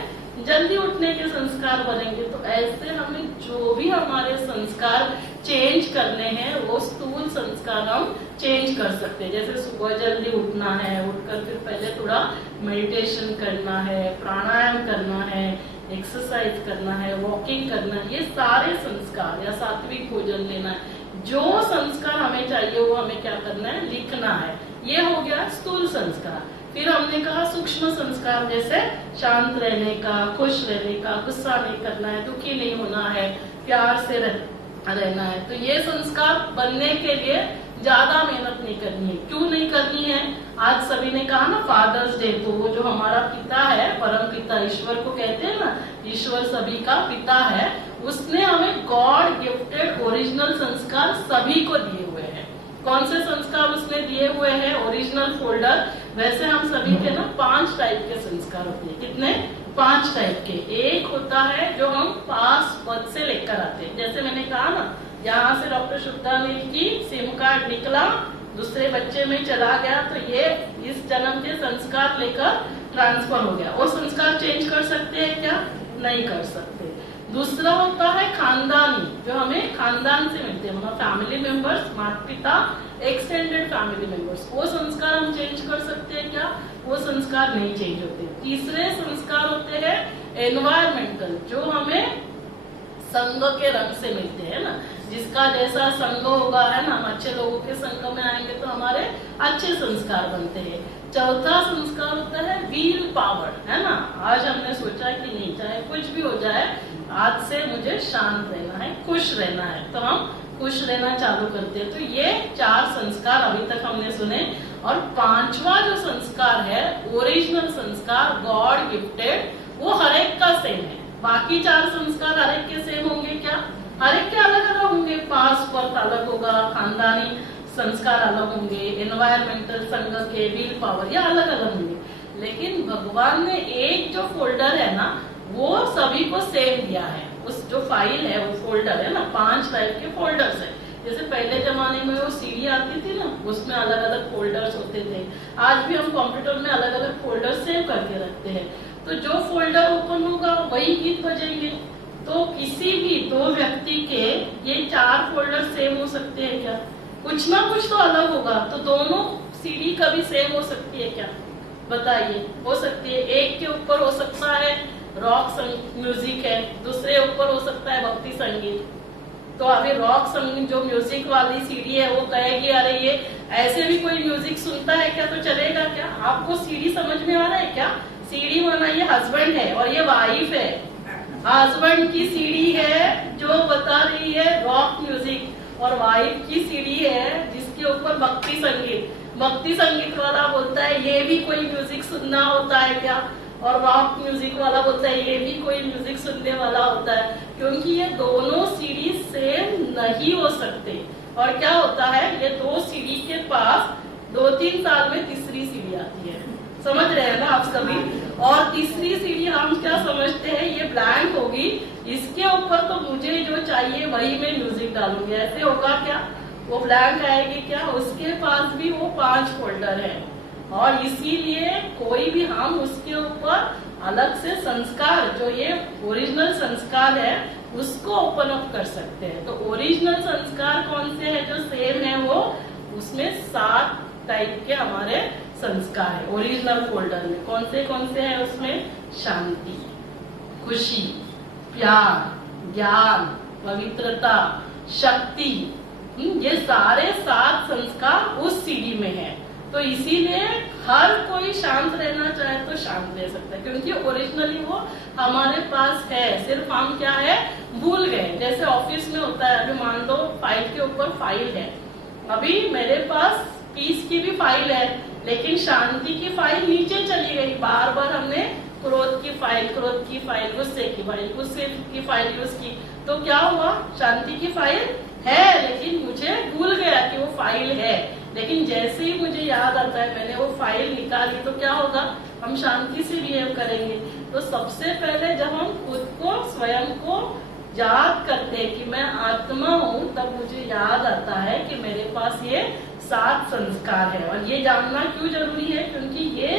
जल्दी उठने के संस्कार बनेंगे। तो ऐसे हमें जो भी हमारे संस्कार चेंज करने हैं वो स्थूल संस्कार हम चेंज कर सकते हैं। जैसे सुबह जल्दी उठना है, उठकर फिर पहले थोड़ा मेडिटेशन करना है, प्राणायाम करना है, एक्सरसाइज करना है, वॉकिंग करना है, ये सारे संस्कार, या सात्विक भोजन लेना है, जो संस्कार हमें चाहिए वो हमें क्या करना है, लिखना है। ये हो गया स्थूल संस्कार। फिर हमने कहा सूक्ष्म संस्कार, जैसे शांत रहने का, खुश रहने का, गुस्सा नहीं करना है, दुखी नहीं होना है, प्यार से रहना है। तो ये संस्कार बनने के लिए ज्यादा मेहनत नहीं करनी है। क्यों नहीं करनी है, आज सभी ने कहा ना फादर्स डे, तो वो जो हमारा पिता है, परम पिता ईश्वर को कहते हैं ना, ईश्वर सभी का पिता है, उसने हमें गॉड गिफ्टेड ओरिजिनल संस्कार सभी को दिए हुए हैं। कौन से संस्कार उसने दिए हुए हैं, ओरिजिनल फोल्डर। वैसे हम सभी के ना 5 टाइप के संस्कार होते हैं। कितने, 5 टाइप के। एक होता है जो हम पास बर्थ से लेकर आते हैं, जैसे मैंने कहा ना, यहाँ से डॉक्टर शुद्धानील की सिम कार्ड निकला, दूसरे बच्चे में चला गया, तो ये इस जन्म के संस्कार लेकर ट्रांसफर हो गया। वो संस्कार चेंज कर सकते हैं क्या, नहीं कर सकते। दूसरा होता है खानदानी, जो हमें खानदान से मिलते हैं, मतलब फैमिली मेंबर्स, माता पिता, एक्सटेंडेड फैमिली मेंबर्स, वो संस्कार हम चेंज कर सकते हैं क्या, वो संस्कार नहीं चेंज होते। तीसरे संस्कार होते हैं एनवायरमेंटल, जो हमें संग के रंग से मिलते हैं ना, जिसका जैसा संग होगा, है ना, हम अच्छे लोगों के संग में आएंगे तो हमारे अच्छे संस्कार बनते हैं। चौथा संस्कार होता है व्हील पावर, है ना, आज हमने सोचा कि नहीं, चाहे कुछ भी हो जाए, आज से मुझे शांत रहना है, खुश रहना है, तो हम खुश रहना चालू करते हैं। तो ये 4 संस्कार अभी तक हमने सुने। और 5वां जो संस्कार है, ओरिजिनल संस्कार, गॉड गिफ्टेड, वो हर एक का सेम है। बाकी 4 संस्कार हर एक के सेम होंगे क्या, हर एक के अलग अलग होंगे। पास बर्थ अलग होगा, खानदानी संस्कार अलग होंगे, एनवायरमेंटल, संग के, व्हील पावर, ये अलग अलग होंगे। लेकिन भगवान ने एक जो फोल्डर है ना, वो सभी को सेम दिया है। उस जो फाइल है, वो फोल्डर है ना, 5 टाइप के फोल्डर्स है। जैसे पहले जमाने में वो सीडी आती थी ना, उसमें अलग अलग फोल्डर्स होते थे। आज भी हम कंप्यूटर में अलग अलग फोल्डर सेव करके रखते हैं। तो जो फोल्डर ओपन होगा वही गीत बजेंगे। तो किसी भी 2 व्यक्ति के ये 4 फोल्डर सेम हो सकते हैं क्या, कुछ ना कुछ तो अलग होगा। तो दोनों सीडी कभी सेम हो सकती है क्या, बताइए, हो सकती है। एक के ऊपर हो सकता है रॉक म्यूजिक है, दूसरे ऊपर हो सकता है भक्ति संगीत। तो अभी रॉक संगीत जो म्यूजिक वाली सीडी है वो कहेगी अरे ये ऐसे भी कोई म्यूजिक सुनता है क्या, तो चलेगा क्या। आपको सीडी समझ में आ रहा है क्या, सीडी माना ये हस्बैंड है और ये वाइफ है, हस्बैंड की सीडी है जो बता रही है रॉक म्यूजिक, और वाइफ की सीडी है जिसके ऊपर भक्ति संगीत। भक्ति संगीत वाला बोलता है ये भी कोई म्यूजिक सुनना होता है क्या, और रॉक म्यूजिक वाला बोलता है ये भी कोई म्यूजिक सुनने वाला होता है, क्योंकि ये दोनों सीडी सेम नहीं हो सकते। और क्या होता है, ये 2 सीडी के पास 2-3 साल में तीसरी सीडी आती है, समझ रहे हैं ना आप सभी। और तीसरी सीडी हम क्या समझते हैं, ये ब्लैंक होगी, इसके ऊपर तो मुझे जो चाहिए वही मैं म्यूजिक डालूंगी, ऐसे होगा क्या, वो ब्लैंक आएगी क्या। उसके पास भी वो 5 फोल्डर है, और इसीलिए कोई भी हम उसके ऊपर अलग से संस्कार, जो ये ओरिजिनल संस्कार है उसको ओपन अप कर सकते हैं। तो ओरिजिनल संस्कार कौन से है जो सेम है, वो उसमें 7 टाइप के हमारे संस्कार है ओरिजिनल फोल्डर में। कौन से हैं उसमें? शांति, खुशी, प्यार, ज्ञान, पवित्रता, शक्ति, ये सारे 7 संस्कार उस सीडी में है। तो इसीलिए हर कोई शांत रहना चाहे तो शांत रह सकता है, क्योंकि ओरिजिनली वो हमारे पास है, सिर्फ हम क्या है भूल गए। जैसे ऑफिस में होता है, अभी मान लो फाइल के ऊपर फाइल है, अभी मेरे पास पीस की भी फाइल है, लेकिन शांति की फाइल नीचे चली गई। बार बार हमने क्रोध की फाइल, गुस्से की फाइल, गुस्से की फाइल यूज की, तो क्या हुआ? शांति की फाइल है, लेकिन मुझे भूल गया कि वो फाइल है। लेकिन जैसे ही मुझे याद आता है मैंने वो फाइल निकाली, तो क्या होगा? हम शांति से बिहेव करेंगे। तो सबसे पहले जब हम खुद को, स्वयं को याद करते हैं कि मैं आत्मा हूँ, तब मुझे याद आता है कि मेरे पास ये 7 संस्कार है। और ये जानना क्यों जरूरी है? क्योंकि ये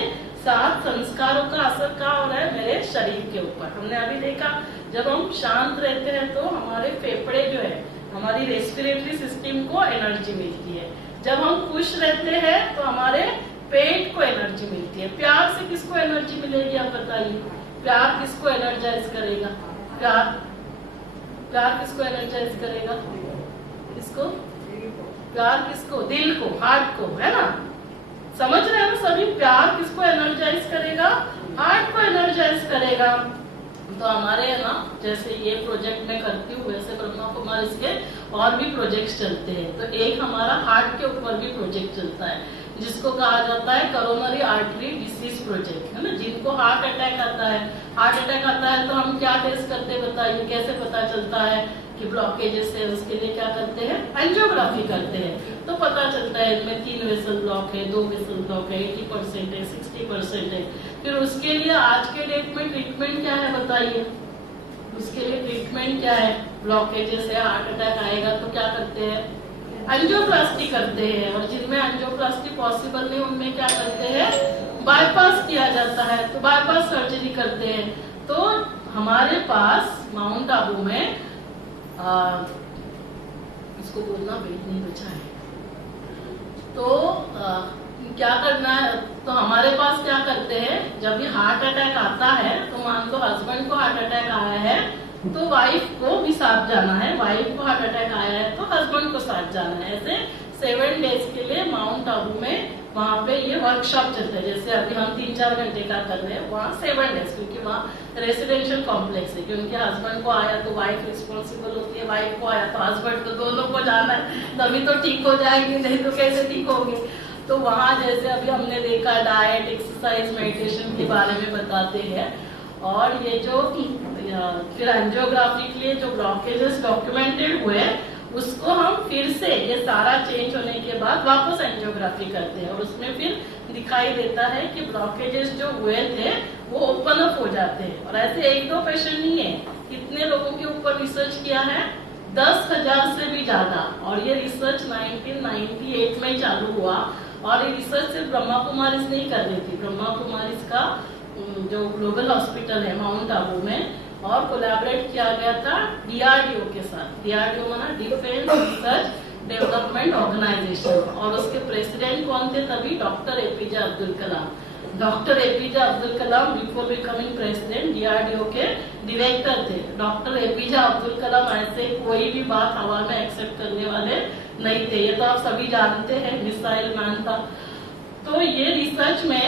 7 संस्कारों का असर क्या हो रहा है मेरे शरीर के ऊपर। हमने अभी देखा, जब हम शांत रहते हैं तो हमारे फेफड़े जो है, हमारी रेस्पिरेटरी सिस्टम को एनर्जी मिलती है। जब हम खुश रहते हैं तो हमारे पेट को एनर्जी मिलती है। प्यार से किसको एनर्जी मिलेगी, आप बताइए? प्यार किसको एनर्जाइज करेगा? प्यार किसको एनर्जाइज करेगा? किसको? प्यार किसको? दिल को, हार्ट को, है ना? समझ रहे हैं सभी? प्यार किसको एनर्जाइज करेगा? हार्ट को एनर्जाइज करेगा। तो हमारे है ना, जैसे ये प्रोजेक्ट मैं करती हूँ, वैसे ब्रह्मा कुमार इसके और भी प्रोजेक्ट्स चलते हैं। तो एक हमारा हार्ट के ऊपर भी प्रोजेक्ट चलता है, जिसको कहा जाता है कोरोनरी आर्टरी डिसीज प्रोजेक्ट, है ना? जिनको हार्ट अटैक आता है तो हम क्या टेस्ट करते हैं बताइए? कैसे पता चलता है कि ब्लॉकेजेस है? उसके लिए क्या करते हैं? एंजियोग्राफी करते हैं। तो पता चलता है इनमें 3 वेसल ब्लॉक है, 2 वेसल ब्लॉक है, 80% है, 60% है। फिर उसके लिए आज के डेट में ट्रीटमेंट क्या है बताइए? उसके लिए ट्रीटमेंट क्या है? ब्लॉकेजेस है, हार्ट अटैक आएगा तो क्या करते हैं? एंजियोप्लास्टी करते हैं। और जिनमें एंजियोप्लास्टी पॉसिबल नहीं, उनमें क्या करते हैं? बाईपास किया जाता है, तो बाईपास सर्जरी करते हैं। तो हमारे पास माउंट आबू में इसको बोलना वेट नहीं बचा है, तो क्या करना है? तो हमारे पास क्या करते हैं, जब भी हार्ट अटैक आता है, तो मान लो हस्बैंड को हार्ट अटैक आया है तो वाइफ को भी साथ जाना है, वाइफ को हार्ट अटैक आया है तो हस्बैंड को साथ जाना है। ऐसे 7 डेज के लिए माउंट आबू में वहाँ पे ये वर्कशॉप चलता है। जैसे अभी हम 3-4 घंटे का कर रहे हैं, वहाँ 7 डेज, क्योंकि वहाँ रेसिडेंशियल कॉम्प्लेक्स है। क्योंकि हस्बैंड को आया तो वाइफ रिस्पॉन्सिबल होती है, वाइफ को आया तो हस्बैंड, तो दोनों को जाना है, तभी तो ठीक हो जाएंगे, नहीं तो कैसे ठीक होंगे? तो वहाँ जैसे अभी हमने देखा, डाइट, एक्सरसाइज, मेडिटेशन के बारे में बताते हैं। और ये जो फिर एंजियोग्राफी के लिए जो ब्लॉकेजेस डॉक्यूमेंटेड हुए, उसको हम फिर से ये सारा चेंज होने के बाद वापस एंजियोग्राफी करते हैं, और उसमें फिर दिखाई देता है कि ब्लॉकेजेस जो हुए थे वो ओपन अप हो जाते हैं। और ऐसे 1-2 पेशेंट नहीं है, कितने लोगों के ऊपर रिसर्च किया है? 10,000 से भी ज्यादा। और ये रिसर्च 1998 में चालू हुआ। और ये रिसर्च सिर्फ ब्रह्मा कुमारीज नहीं कर रही थी, ब्रह्मा कुमारीज का जो ग्लोबल हॉस्पिटल है माउंट आबू में, और कोलैबोरेट किया गया था DRDO के साथ। DRDO माना डिफेंस रिसर्च डेवलपमेंट ऑर्गेनाइजेशन। और उसके प्रेसिडेंट कौन थे तभी? Doctor APJ Abdul Kalam. Doctor APJ Abdul Kalam before becoming president DRDO के डायरेक्टर थे। डॉक्टर APJ अब्दुल कलाम ऐसे कोई भी बात हवा में एक्सेप्ट करने वाले नहीं थे, ये तो आप सभी जानते हैं, मिसाइल मैन था। तो ये रिसर्च में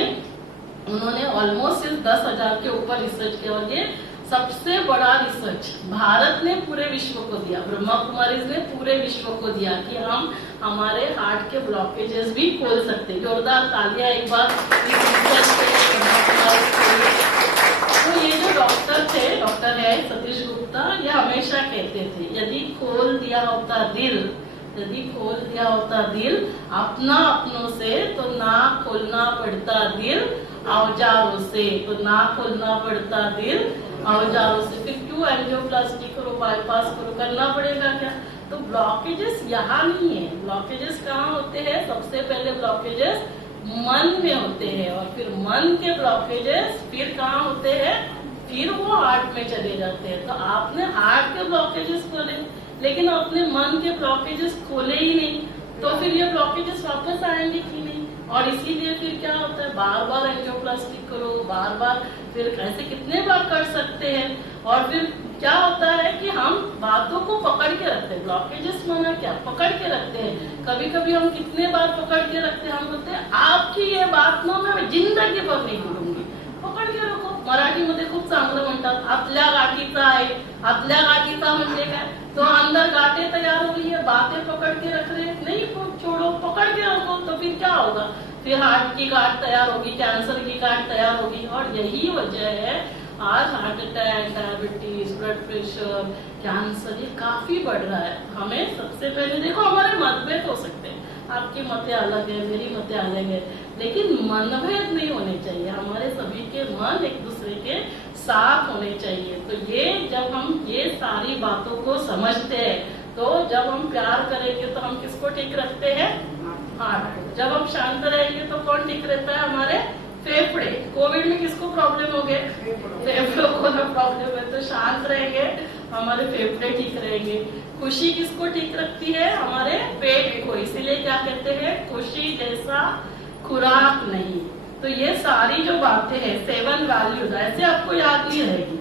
उन्होंने ऑलमोस्ट 10,000 के ऊपर रिसर्च किया। और ये सबसे बड़ा रिसर्च भारत ने पूरे विश्व को दिया, ब्रह्मा कुमारीज ने पूरे विश्व को दिया कि हम हमारे हार्ट के ब्लॉकेजेस भी खोल सकते हैं। जोरदार तालियां एक बार इस रिसर्च के लिए ब्रह्मा कुमारीज के लिए। तो ये जो डॉक्टर थे, डॉक्टर है सतीश गुप्ता, ये हमेशा कहते थे, यदि खोल दिया होता दिल अपना अपनों से, तो ना खोलना पड़ता दिल औजारों से। तो ना खोलना पड़ता दिल औजारों से। फिर क्यों एंजियोप्लास्टी करो, बाईपास करो, करना पड़ेगा क्या? तो ब्लॉकेजेस यहाँ नहीं है। ब्लॉकेजेस कहाँ होते हैं? सबसे पहले ब्लॉकेजेस मन में होते हैं, और फिर मन के ब्लॉकेजेस फिर कहाँ होते हैं, फिर वो हार्ट में चले जाते हैं। तो आपने हार्ट के ब्लॉकेजेस खोले, लेकिन अपने मन के ब्लॉकेजेस खोले ही नहीं, तो फिर ये ब्लॉकेजेस वापस आएंगे कि नहीं। और इसीलिए फिर क्या होता है, बार बार एंजियोप्लास्टी करो, बार बार, फिर ऐसे कितने बार कर सकते हैं। और फिर क्या होता है कि हम बातों को पकड़ के रखते हैं, ब्लॉकेजेस माना क्या, पकड़ के रखते हैं। कभी कभी हम कितने बार पकड़ के रखते हैं, हम बोलते हैं आपकी ये बात ना मैं जिंदगी भर नहीं भूलूंगी। पकड के रखो, मराठीमध्ये खूप चांगलं म्हणतात, आतल्या गाठीचा आहे। आतल्या गाठीचा म्हणजे काय, तो अंदर गाठे तैयार हो रही है, बातें पकड़ के रख रहे हैं, नहीं छोड़ो, पकड़ के रखो, तो फिर क्या होगा, फिर हार्ट की गांठ तैयार होगी, कैंसर की गांठ तैयार होगी। और यही वजह है आज heart attack, diabetes, blood pressure, cancer ये काफी बढ़ रहा है। हमें सबसे पहले देखो, हमारे मतभेद हो सकते हैं, आपकी मतें अलग है, मेरी मतें अलग है, लेकिन मनभेद नहीं होने चाहिए। हमारे सभी के मन एक दूसरे के साथ होने चाहिए। तो ये जब हम ये सारी बातों को समझते हैं, तो जब हम प्यार करेंगे तो हम किसको ठीक रखते हैं, हार्ट को। जब हम शांत रहेंगे तो कौन ठीक रहता है, हमारे फेफड़े। कोविड में किसको प्रॉब्लम हो गए, फेफड़ों को ना प्रॉब्लम है, तो शांत रहेंगे हमारे फेफड़े ठीक रहेंगे। खुशी किसको ठीक रखती है, हमारे पेट को। इसीलिए क्या कहते हैं, खुशी जैसा खुराक नहीं। तो ये सारी जो बातें हैं, 7 वैल्यूज, ऐसे आपको याद नहीं रहेगी,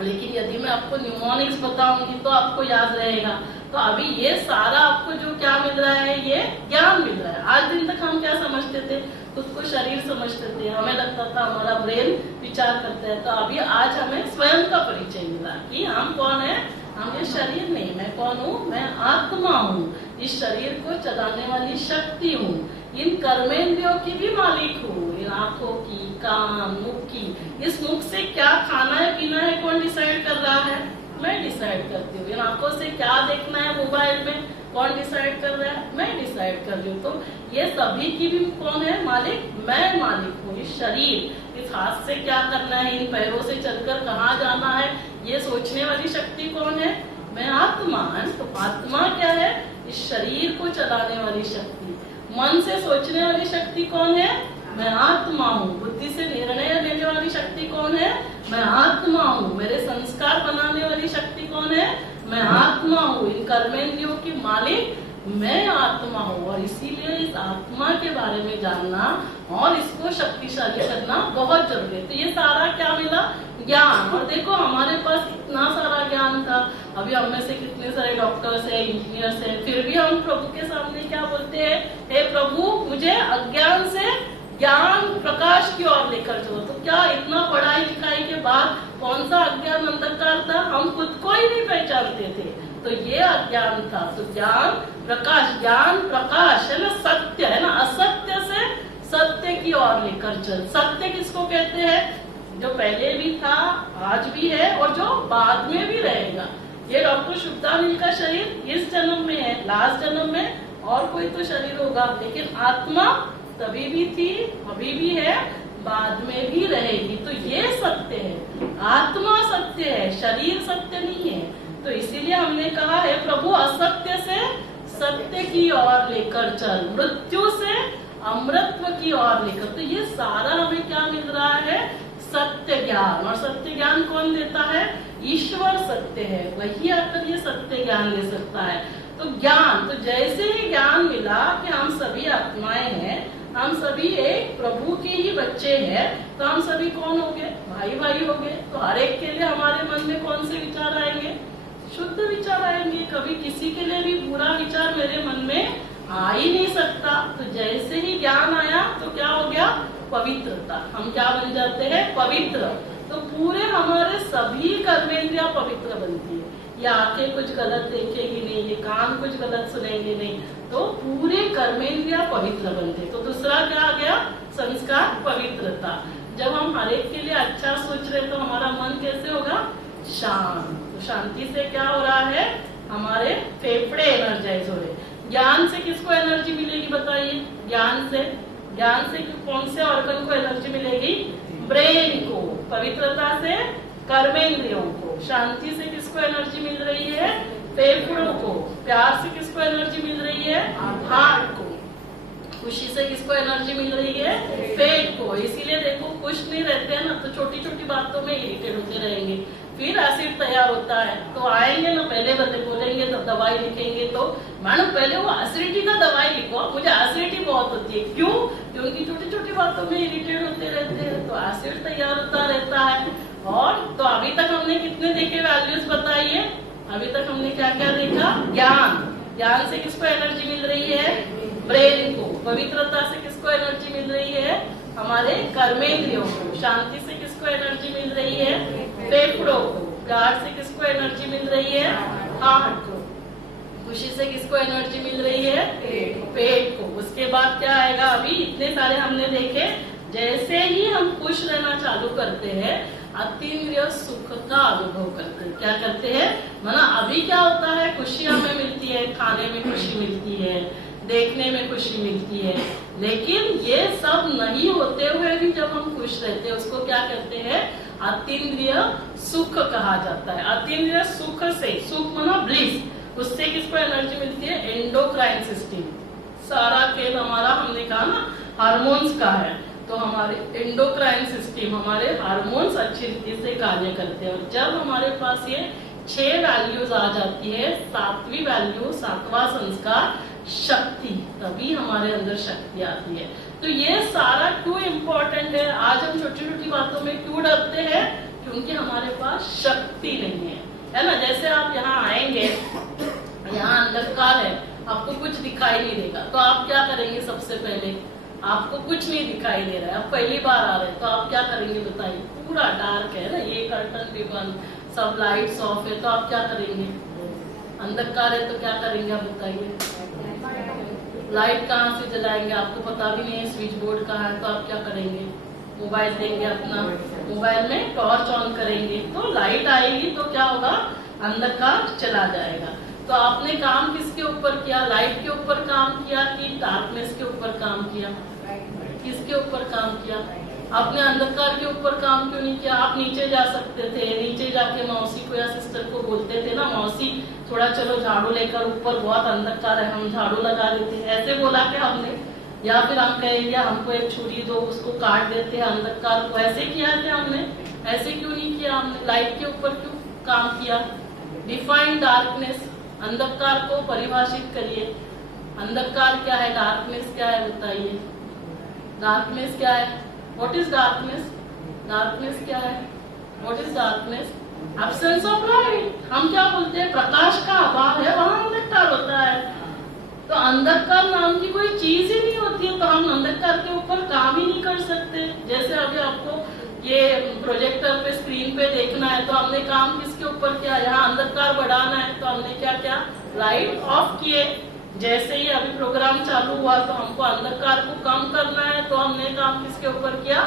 लेकिन यदि मैं आपको न्यूमोनिक्स बताऊंगी तो आपको याद रहेगा। तो अभी ये सारा आपको जो क्या मिल रहा है, ये ज्ञान मिल रहा है। आज दिन तक हम क्या समझते थे, खुद को शरीर समझते थे, हमें लगता था हमारा ब्रेन विचार करता है। तो अभी आज हमें स्वयं का परिचय मिला कि हम कौन है, हम ये शरीर नहीं, मैं कौन हूँ, मैं आत्मा हूँ, इस शरीर को चलाने वाली शक्ति हूँ, इन कर्मेंद्रियों की भी मालिक हूँ, इन आंखों की, कान, मुख की। इस मुख से क्या खाना है पीना है कौन डिसाइड कर रहा है, मैं डिसाइड करती हूँ। इन आंखों से क्या देखना है मोबाइल में कौन डिसाइड कर रहा है, मैं डिसाइड कर रही हूँ। तो ये सभी की भी कौन है मालिक, मैं मालिक हूँ। इस शरीर, इस हाथ से क्या करना है, इन पैरों से चलकर कहाँ जाना है, ये सोचने वाली शक्ति कौन है, मैं आत्मा। तो आत्मा क्या है, इस शरीर को चलाने वाली शक्ति। मन से सोचने वाली शक्ति कौन है, मैं आत्मा हूँ। बुद्धि से निर्णय लेने वाली शक्ति कौन है, मैं आत्मा हूँ। मेरे संस्कार बनाने वाली शक्ति कौन है, मैं आत्मा हूँ। इन कर्मेंद्रियों की मालिक मैं आत्मा हूँ। और इसीलिए इस आत्मा के बारे में जानना और इसको शक्तिशाली करना बहुत जरूरी है। तो ये सारा क्या मिला, ज्ञान। और देखो हमारे पास इतना सारा ज्ञान था, अभी हम में से कितने सारे डॉक्टर्स है, इंजीनियर्स है, फिर भी हम प्रभु के सामने क्या बोलते हैं, हे प्रभु मुझे अज्ञान से ज्ञान प्रकाश की ओर लेकर चलो। तो क्या इतना पढ़ाई लिखाई के बाद कौन सा अज्ञान अंधकार था, हम खुद को ही नहीं पहचानते थे। तो ये अज्ञान था। तो ज्ञान प्रकाश, ज्ञान प्रकाश है ना, सत्य है ना, असत्य से सत्य की ओर लेकर चल। सत्य किसको कहते हैं, जो पहले भी था, आज भी है और जो बाद में भी रहेगा। ये डॉक्टर शुभदानिल का शरीर इस जन्म में है, लास्ट जन्म में और कोई तो शरीर होगा, लेकिन आत्मा तभी भी थी, अभी भी है, बाद में भी रहेगी। तो ये सत्य है, आत्मा सत्य है, शरीर सत्य नहीं है। तो इसीलिए हमने कहा है प्रभु असत्य से सत्य की ओर लेकर चल, मृत्यु से अमृतत्व की ओर लेकर। तो ये सारा हमें क्या मिल रहा है, सत्य ज्ञान। और सत्य ज्ञान कौन देता है, ईश्वर सत्य है, वही आकर ये सत्य ज्ञान दे सकता है। तो ज्ञान, तो जैसे ही ज्ञान मिला कि हम सभी आत्माएं हैं, हम सभी एक प्रभु के ही बच्चे हैं, तो हम सभी कौन हो गए, भाई भाई हो गए। तो हर एक के लिए हमारे मन में कौन से विचार आएंगे, शुद्ध विचार आएंगे। कभी किसी के लिए भी बुरा विचार मेरे मन में आ ही नहीं सकता। तो जैसे ही ज्ञान आया तो क्या हो गया, पवित्रता। हम क्या बन जाते हैं, पवित्र। तो पूरे हमारे सभी कर्मेंद्रियां पवित्र बनती है। ये आंखें कुछ गलत देखेगी नहीं, ये कान कुछ गलत सुनेंगे नहीं, तो पूरे कर्मेंद्रियां पवित्र बनते। तो दूसरा क्या आ गया, संस्कार, पवित्रता। जब हम हर एक के लिए अच्छा सोच रहे तो हमारा मन कैसे होगा, शांत। तो शांति से क्या हो रहा है, हमारे फेफड़े एनर्जाइज हो रहे। ज्ञान से किसको एनर्जी मिलेगी बताइए, ज्ञान से कौन से ऑर्गन को एनर्जी मिलेगी, ब्रेन को। पवित्रता से कर्मेंद्रियों को। शांति से किसको एनर्जी मिल रही है, फेफड़ों को। प्यार से किसको एनर्जी मिल रही है, हार्ट को। खुशी से किसको किसको एनर्जी मिल रही है? पेट को। इसीलिए देखो खुश नहीं रहते हैं ना तो छोटी छोटी बातों में इरिटेट होते रहेंगे, फिर एसिड तैयार होता है। तो आएंगे ना, पहले बोलेंगे तब दवाई लिखेंगे तो मैडम पहले वो एसिडिटी का दवाई लिखो, मुझे एसिडिटी बहुत होती है। क्यों? क्योंकि छोटी छोटी बातों में इरिटेट होते रहते हैं, तो एसिड तैयार होता रहता है। और तो अभी तक हमने कितने देखे वैल्यूज बताइए? अभी तक हमने क्या क्या देखा? ज्ञान। ज्ञान से किसको एनर्जी मिल रही है? ब्रेन को। पवित्रता से किसको एनर्जी मिल रही है? हमारे कर्मेंद्रियों को। शांति से किसको एनर्जी मिल रही है? फेफड़ों को। प्यार से किसको एनर्जी मिल रही है? हार्ट को। खुशी से किसको एनर्जी मिल रही है? पेट को। उसके बाद क्या आएगा? अभी इतने सारे हमने देखे। जैसे ही हम खुश रहना चालू करते हैं, अतीन्द्रिय सुख का अनुभव करते हैं। क्या करते हैं? माना अभी क्या होता है? खुशी हमें मिलती है, खाने में खुशी मिलती है, देखने में खुशी मिलती है, लेकिन ये सब नहीं होते हुए भी जब हम खुश रहते हैं उसको क्या कहते हैं? अतीन्द्रिय सुख कहा जाता है। अतीन्द्रिय सुख से, सुख माना ब्लिस, उससे किसको एनर्जी मिलती है? Endocrine system. सारा खेल हमारा हमने कहा ना हार्मोन्स का है, तो हमारे एंडोक्राइन सिस्टम, हमारे हार्मोन्स अच्छी रीति से कार्य करते हैं। और जब हमारे पास ये 6 वैल्यूज आ जाती है, 7वीं वैल्यू, 7वां संस्कार शक्ति, तभी हमारे अंदर शक्ति आती है। तो ये सारा क्यों इम्पोर्टेंट है? आज हम छोटी छोटी बातों में क्यों डरते हैं? क्योंकि हमारे पास शक्ति नहीं है ना। जैसे आप यहाँ आएंगे, यहाँ अंधकार है, आपको कुछ दिखाई नहीं देगा, तो आप क्या करेंगे? सबसे पहले आपको कुछ नहीं दिखाई दे रहा है, आप पहली बार आ रहे हैं, तो आप क्या करेंगे बताइए? पूरा डार्क है ना, ये कर्टन भी बंद, सब लाइट्स ऑफ है, तो आप क्या करेंगे? अंधकार है तो क्या करेंगे आप बताइए? लाइट कहाँ से जलाएंगे? आपको पता भी नहीं है स्विच बोर्ड कहाँ है, तो आप क्या करेंगे? मोबाइल देंगे अपना, मोबाइल में टॉर्च ऑन करेंगे, तो लाइट आएगी तो क्या होगा? अंधकार चला जाएगा। तो आपने काम किसके ऊपर किया? लाइट के ऊपर काम किया कि डार्कनेस के ऊपर काम किया? किसके ऊपर काम किया? आपने अंधकार के ऊपर काम क्यों नहीं किया? आप नीचे जा सकते थे, नीचे जाके मौसी को या सिस्टर को बोलते थे ना, मौसी थोड़ा चलो झाड़ू लेकर, ऊपर बहुत अंधकार है, हम झाड़ू लगा देते हैं, ऐसे बोला क्या हमने? या फिर हम कहेंगे हमको एक छुरी दो, उसको काट देते हैं अंधकार को, ऐसे किया क्या हमने? ऐसे क्यों नहीं किया हमने? लाइट के ऊपर क्यों काम किया? डिफाइन डार्कनेस, अंधकार को परिभाषित करिए। अंधकार क्या है? डार्कनेस क्या है बताइए? डार्कनेस क्या है? What is darkness? डार्कनेस क्या है? What is darkness? Absence of light. हम क्या बोलते हैं? प्रकाश का अभाव है, वहां अंधकार होता है। तो अंधकार नाम की कोई चीज ही नहीं होती है, तो हम अंधकार के ऊपर काम ही नहीं कर सकते। जैसे अभी आपको ये प्रोजेक्टर पे स्क्रीन पे देखना है, तो हमने काम किसके ऊपर किया? यहाँ अंधकार बढ़ाना है, तो हमने क्या किया? लाइट ऑफ किए। जैसे ही अभी प्रोग्राम चालू हुआ तो हमको अंधकार को कम करना है, तो हमने काम किसके ऊपर किया?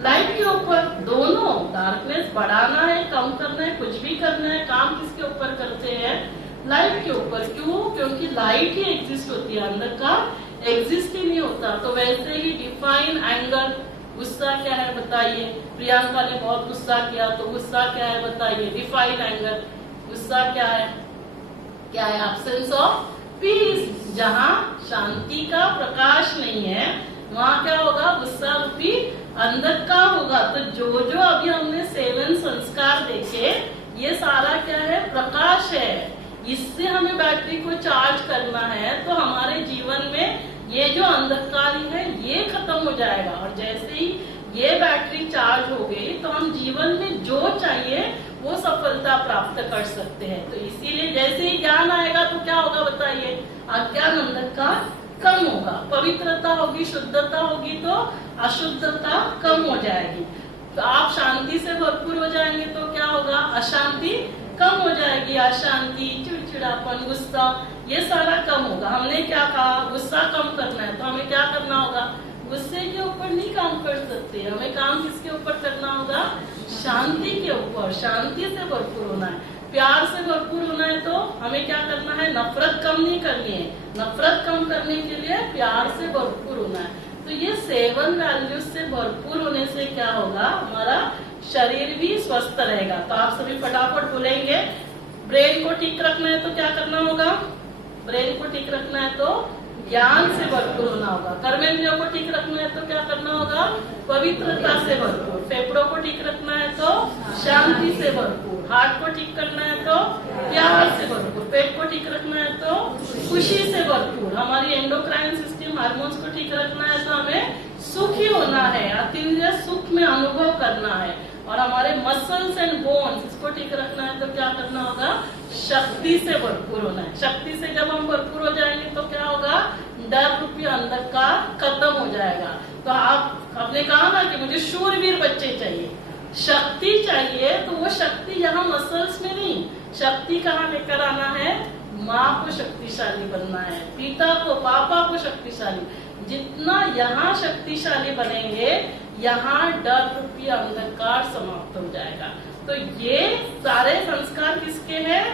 लाइट के ऊपर। दोनों, डार्कनेस बढ़ाना है, कम करना है, कुछ भी करना है, काम किसके ऊपर करते हैं? लाइट के ऊपर। क्यों? क्योंकि लाइट ही एग्जिस्ट होती है, अंधकार एग्जिस्ट ही नहीं होता। तो वैसे ही डिफाइन एंगर, गुस्सा क्या है बताइए? प्रियंका ने बहुत गुस्सा किया, तो गुस्सा क्या है बताइए? Define anger. गुस्सा क्या है? क्या है? Absence of peace. जहाँ शांति का प्रकाश नहीं है वहाँ क्या होगा? गुस्सा रूपी अंधकार होगा। तो जो जो अभी हमने 7 संस्कार देखे, ये सारा क्या है? प्रकाश है। इससे हमें बैटरी को चार्ज करना है, तो हमारे जीवन में ये जो अंधकारी है ये खत्म हो जाएगा। और जैसे ही ये बैटरी चार्ज हो गई तो हम जीवन में जो चाहिए वो सफलता प्राप्त कर सकते हैं। तो इसीलिए जैसे ही ज्ञान आएगा तो क्या होगा बताइए? अज्ञान अंधकार कम होगा, पवित्रता होगी, शुद्धता होगी, तो अशुद्धता कम हो जाएगी। तो आप शांति से भरपूर हो जाएंगे तो क्या होगा? अशांति कम हो जाएगी। अशांति, चिड़चिड़ापन, गुस्सा, ये सारा कम होगा। हमने क्या कहा? गुस्सा कम करना है, तो हमें क्या करना होगा? गुस्से के ऊपर नहीं काम कर सकते, हमें काम किसके ऊपर करना होगा? शांति के ऊपर। शांति से भरपूर होना है, प्यार से भरपूर होना है, तो हमें क्या करना है? नफरत कम नहीं करनी है। नफरत कम करने के लिए प्यार से भरपूर होना है। तो ये 7 वैल्यूज से भरपूर होने से क्या होगा? हमारा शरीर भी स्वस्थ रहेगा। तो आप सभी फटाफट बोलेंगे, ब्रेन को ठीक रखना है तो क्या करना होगा? ब्रेन को ठीक रखना है तो ज्ञान से भरपूर होना होगा। कर्मेंद्रियों को ठीक रखना है तो क्या करना होगा? पवित्रता से भरपूर। फेफड़ों को ठीक रखना है तो शांति से भरपूर। हार्ट को ठीक करना है तो प्यार से भरपूर। पेट को ठीक रखना है तो खुशी से भरपूर। हमारी एंडोक्राइन सिस्टम, हार्मोन्स को ठीक रखना है तो हमें सुखी होना है, अतीन्द्रिय सुख में अनुभव करना है। और हमारे मसल्स एंड बोन्स, इसको ठीक रखना है तो क्या करना होगा? शक्ति से भरपूर होना है। शक्ति से जब हम भरपूर हो जाएंगे तो क्या होगा? डर रूपी अंधकार खत्म हो जाएगा। तो आपने कहा ना कि मुझे शूरवीर बच्चे चाहिए, शक्ति चाहिए, तो वो शक्ति यहाँ मसल्स में नहीं, शक्ति कहाँ लेकर आना है? माँ को शक्तिशाली बनना है, पिता को, पापा को शक्तिशाली। जितना यहाँ शक्तिशाली बनेंगे, यहाँ डर रूपी अंधकार समाप्त हो जाएगा। तो ये सारे संस्कार किसके हैं?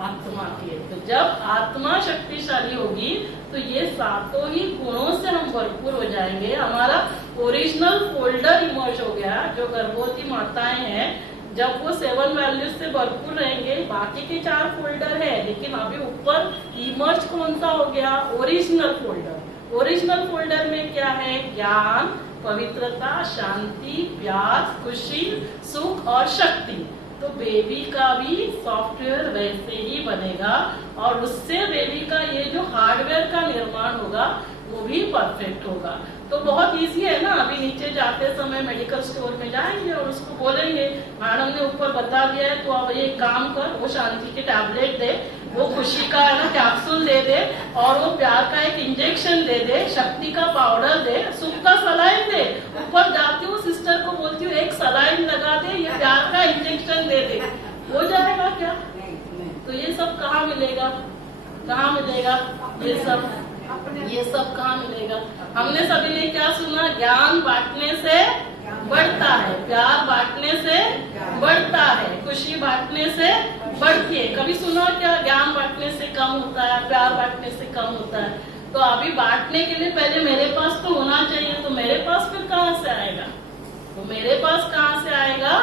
आत्मा के। तो जब आत्मा शक्तिशाली होगी तो ये सातों ही गुणों से हम भरपूर हो जाएंगे। हमारा ओरिजिनल फोल्डर इमर्ज हो गया। जो गर्भवती माताएं हैं, जब वो 7 वैल्यूज से भरपूर रहेंगे, बाकी के 4 फोल्डर है, लेकिन अभी ऊपर इमर्ज कौन सा हो गया? Original folder. ओरिजिनल फोल्डर में क्या है? ज्ञान, पवित्रता, शांति, प्यार, खुशी, सुख और शक्ति। तो बेबी का भी सॉफ्टवेयर वैसे ही बनेगा और उससे बेबी का ये जो हार्डवेयर का निर्माण होगा वो भी परफेक्ट होगा। तो बहुत इजी है ना। अभी नीचे जाते समय मेडिकल स्टोर में जाएंगे और उसको बोलेंगे मैडम ने ऊपर बता दिया है तो अब ये काम कर, वो शांति के टैबलेट दे, वो खुशी का है ना कैप्सूल दे दे, और वो प्यार का एक इंजेक्शन दे दे, शक्ति का पाउडर दे, सुख का सलाइन दे। ऊपर जाती हूँ सिस्टर को बोलती हूँ एक सलाइन लगा दे, ये प्यार का इंजेक्शन दे दे, हो जाएगा क्या? तो ये सब कहाँ मिलेगा? कहाँ मिलेगा ये सब कहाँ मिलेगा? हमने सभी ने क्या सुना? ज्ञान बांटने से बढ़ता है, प्यार बांटने से बढ़ता है, खुशी बांटने से बढ़ती है। कभी सुना क्या? ज्ञान बांटने से कम होता है, प्यार बांटने से कम होता है। तो अभी बांटने के लिए पहले मेरे पास तो होना चाहिए। तो मेरे पास फिर कहाँ से आएगा? तो मेरे पास कहाँ से आएगा?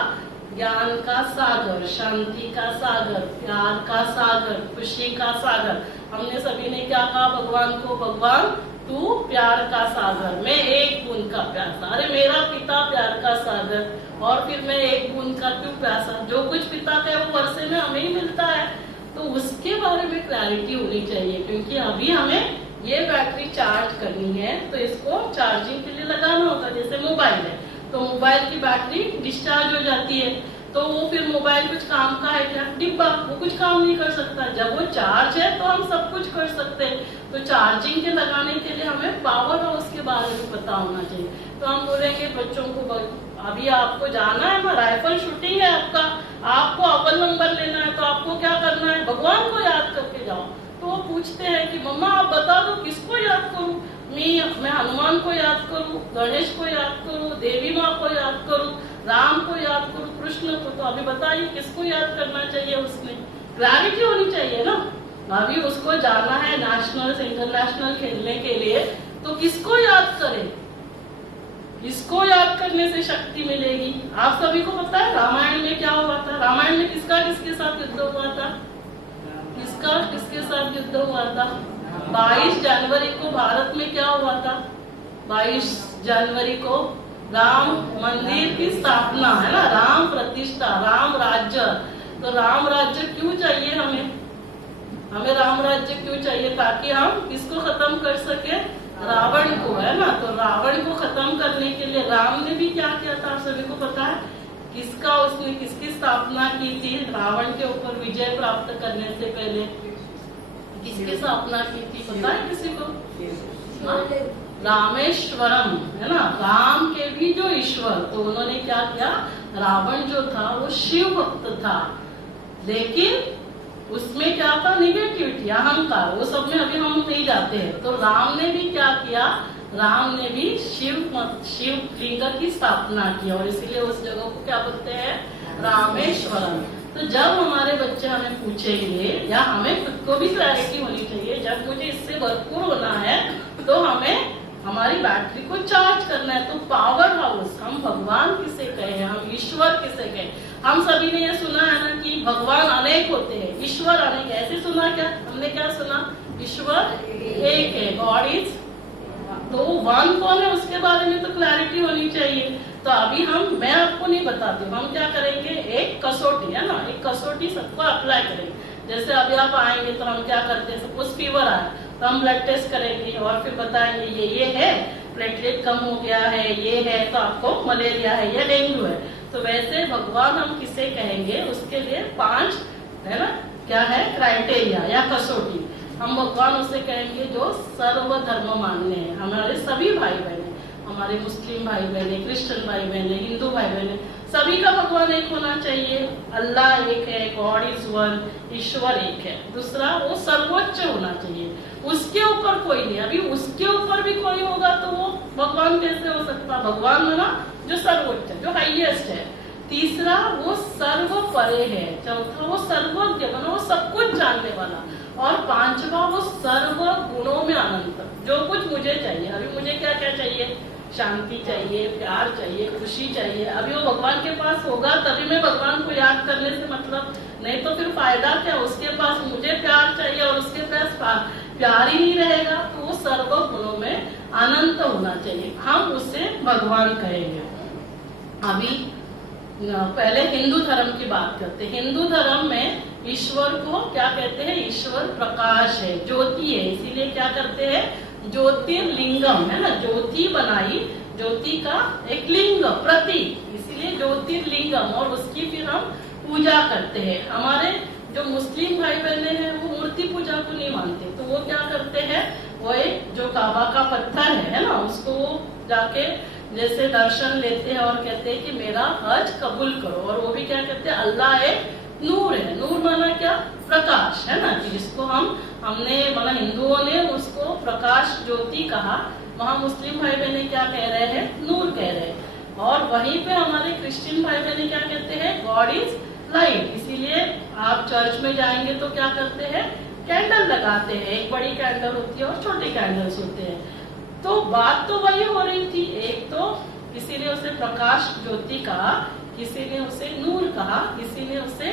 ज्ञान का सागर, शांति का सागर, प्यार का सागर, खुशी का सागर। हमने सभी ने क्या कहा भगवान को? भगवान तू प्यार का सागर, मैं एक बूंद का प्यासा। अरे मेरा पिता प्यार का सागर और फिर मैं एक बूंद का क्यों प्यासा? जो कुछ पिता का है वो वर्षे में हमें ही मिलता है। तो उसके बारे में क्लैरिटी होनी चाहिए, क्योंकि अभी हमें ये बैटरी चार्ज करनी है तो इसको चार्जिंग के लिए लगाना होगा। जैसे मोबाइल है तो मोबाइल की बैटरी डिस्चार्ज हो जाती है तो वो फिर मोबाइल कुछ काम का है क्या? डिब्बा, वो कुछ काम नहीं कर सकता। जब वो चार्ज है तो हम सब कुछ कर सकते हैं। तो चार्जिंग के लगाने के लिए हमें पावर हाउस के बारे में पता होना चाहिए। तो हम बोलेंगे बच्चों को अभी आपको जाना है ना, राइफल शूटिंग है आपको अव्वल नंबर लेना है तो आपको क्या करना है? भगवान को याद करके जाओ। तो वो पूछते हैं कि मम्मा आप बता दो किसको याद करूं? मैं हनुमान को याद करूं, गणेश को याद करूं, देवी माँ को याद करूं, राम को याद करूं, कृष्ण को? तो अभी बताइए किसको याद करना चाहिए? उसमें क्लैरिटी होनी चाहिए ना। अभी उसको जाना है नेशनल इंटरनेशनल खेलने के लिए तो किसको याद करें? किसको याद करने से शक्ति मिलेगी? आप सभी को पता है रामायण में क्या हुआ था? रामायण में किसका किसके साथ युद्ध हुआ था? किसका किसके साथ युद्ध हुआ था? 22 जनवरी को भारत में क्या हुआ था? 22 जनवरी को राम मंदिर की स्थापना है ना, राम प्रतिष्ठा, राम राज्य। तो राम राज्य क्यों चाहिए हमें? हमें राम राज्य क्यों चाहिए? ताकि हम किसको खत्म कर सके? रावण को, है ना। तो रावण को खत्म करने के लिए राम ने भी क्या किया था? आप सभी को पता है किसका, उसने किसकी स्थापना की थी? रावण के ऊपर विजय प्राप्त करने से पहले किसकी स्थापना की थी? पता है किसी को? रामेश्वरम, है ना, राम के भी जो ईश्वर। तो उन्होंने क्या किया? रावण जो था वो शिव भक्त था, लेकिन उसमें क्या था? निगेटिविटी, अहंकार, वो सब में अभी हम नहीं जाते हैं। तो राम ने भी क्या किया? राम ने भी शिव लिंग की स्थापना की और इसीलिए उस जगह को क्या बोलते हैं? रामेश्वरम। तो जब हमारे बच्चे हमें पूछेंगे या हमें खुद को भी क्लैरिटी होनी चाहिए, जब मुझे इससे भरपूर होना है तो हमें हमारी बैटरी को चार्ज करना है। तो पावर हाउस, हम भगवान किसे कहें? हम ईश्वर किसे कहें? हम सभी ने ये सुना है ना कि भगवान अनेक होते हैं, ईश्वर अनेक। ऐसे सुना क्या? हमने क्या सुना? ईश्वर एक है, गॉड इज। तो वन कौन है उसके बारे में तो क्लैरिटी होनी चाहिए। तो अभी मैं आपको नहीं बताती हूँ, हम क्या करेंगे, एक कसौटी है ना, एक कसौटी सबको अप्लाई करेंगे। जैसे अभी आप आएंगे तो हम क्या करते हैं, सपोज फीवर आया तो हम ब्लड टेस्ट करेंगे और फिर बताएंगे ये है, प्लेटलेट कम हो गया है, ये है तो आपको मलेरिया है या डेंगू है। तो वैसे भगवान हम किसे कहेंगे, उसके लिए 5 है ना, क्या है, क्राइटेरिया या कसौटी। हम भगवान उसे कहेंगे जो सर्वधर्म मान्य है, हमारे सभी भाई बहन, हमारे मुस्लिम भाई बहने, क्रिश्चियन भाई बहने, हिंदू भाई बहने, सभी का भगवान एक होना चाहिए। अल्लाह एक है, गॉड इज वन, ईश्वर एक है। दूसरा, वो सर्वोच्च होना चाहिए, उसके ऊपर कोई नहीं। अभी उसके ऊपर भी कोई होगा तो वो भगवान कैसे हो सकता, भगवान माना जो सर्वोच्च है, जो हाईएस्ट है। तीसरा, वो सर्व परे है। चौथा, वो सर्वज्ञ, माना वो सब कुछ जानने वाला। और 5वां, वो सर्व गुणों में अनंत, जो कुछ मुझे चाहिए। अभी मुझे क्या क्या चाहिए, शांति चाहिए, प्यार चाहिए, खुशी चाहिए। अभी वो भगवान के पास होगा तभी मैं भगवान को याद करने से मतलब, नहीं तो फिर फायदा क्या, उसके पास मुझे प्यार चाहिए और उसके पास प्यार ही नहीं रहेगा। तो वो सर्व गुणों में अनंत होना चाहिए, हम उसे भगवान कहेंगे। अभी पहले हिंदू धर्म की बात करते हैं। हिंदू धर्म में ईश्वर को क्या कहते हैं, ईश्वर प्रकाश है, ज्योति है। इसीलिए क्या करते हैं, ज्योतिर्लिंगम है ना, ज्योति बनाई, ज्योति का एक लिंग, प्रतीक, इसीलिए ज्योतिर्लिंगम। और उसकी फिर हम पूजा करते हैं। हमारे जो मुस्लिम भाई बहने हैं वो मूर्ति पूजा को नहीं मानते, तो वो क्या करते हैं, वो एक जो काबा का पत्थर है ना, उसको जाके जैसे दर्शन लेते हैं और कहते हैं कि मेरा हज कबूल करो। और वो भी क्या कहते हैं, अल्लाह एक नूर है। नूर माना क्या, प्रकाश है ना, जिसको हमने माना हिंदुओं ने उसको प्रकाश ज्योति कहा, वहाँ मुस्लिम भाई बहने क्या कह रहे हैं, नूर कह रहे हैं। और वहीं पे हमारे क्रिश्चियन भाई बहने क्या कहते हैं, गॉड इज लाइट। इसीलिए आप चर्च में जाएंगे तो क्या करते हैं, कैंडल लगाते हैं। एक बड़ी कैंडल होती है और छोटे कैंडल्स होते हैं। तो बात तो वही हो रही थी, एक तो किसी ने उसे प्रकाश ज्योति कहा, किसी ने उसे नूर कहा, किसी ने उसे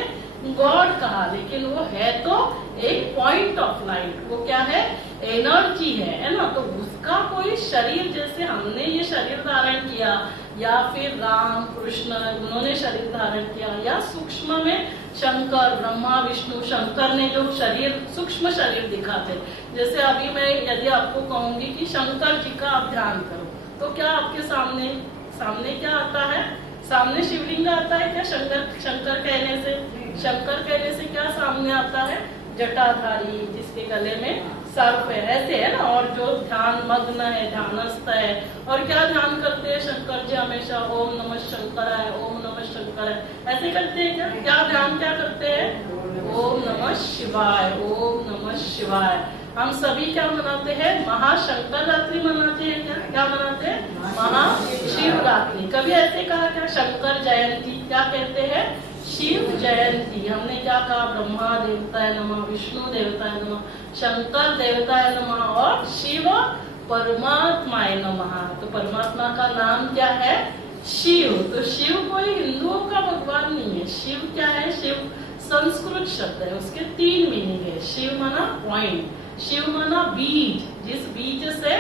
गॉड कहा, लेकिन वो है तो एक पॉइंट ऑफ लाइट। वो क्या है, एनर्जी है ना। तो उसका कोई शरीर, जैसे हमने ये शरीर धारण किया, या फिर राम कृष्ण उन्होंने शरीर धारण किया, या सूक्ष्म में शंकर, ब्रह्मा विष्णु शंकर ने जो शरीर, सूक्ष्म शरीर दिखाते। जैसे अभी मैं यदि आपको कहूंगी कि शंकर जी का आप ध्यान करो, तो क्या आपके सामने क्या आता है, सामने शिवलिंग आता है क्या, शंकर कहने से क्या सामने आता है, जटाधारी, जिसके गले में सर्प है, ऐसे है ना। और जो ध्यान मग्न है, ध्यानस्थ है, और क्या ध्यान करते हैं शंकर जी, हमेशा ओम नमः शंकराय, ओम नमः शंकराय, ऐसे करते हैं क्या, ध्यान क्या करते हैं, ओम नमः शिवाय, ओम नमः शिवाय। हम सभी क्या मनाते हैं, महाशंकर रात्रि मनाते हैं। क्या मनाते हैं, महाशिवरात्रि। कभी ऐसे कहा क्या, शंकर जयंती, क्या कहते हैं, शिव जयंती। हमने क्या कहा, ब्रह्मा देवताय नमः, विष्णु देवताय नमः, शंकर देवताय नमः और शिव परमात्माय नमः। तो परमात्मा का नाम क्या है, शिव। तो शिव कोई हिंदुओं का भगवान नहीं है। शिव क्या है, शिव संस्कृत शब्द है, उसके 3 मीनिंग है। शिव माना पॉइंट, शिव माना बीज, जिस बीज से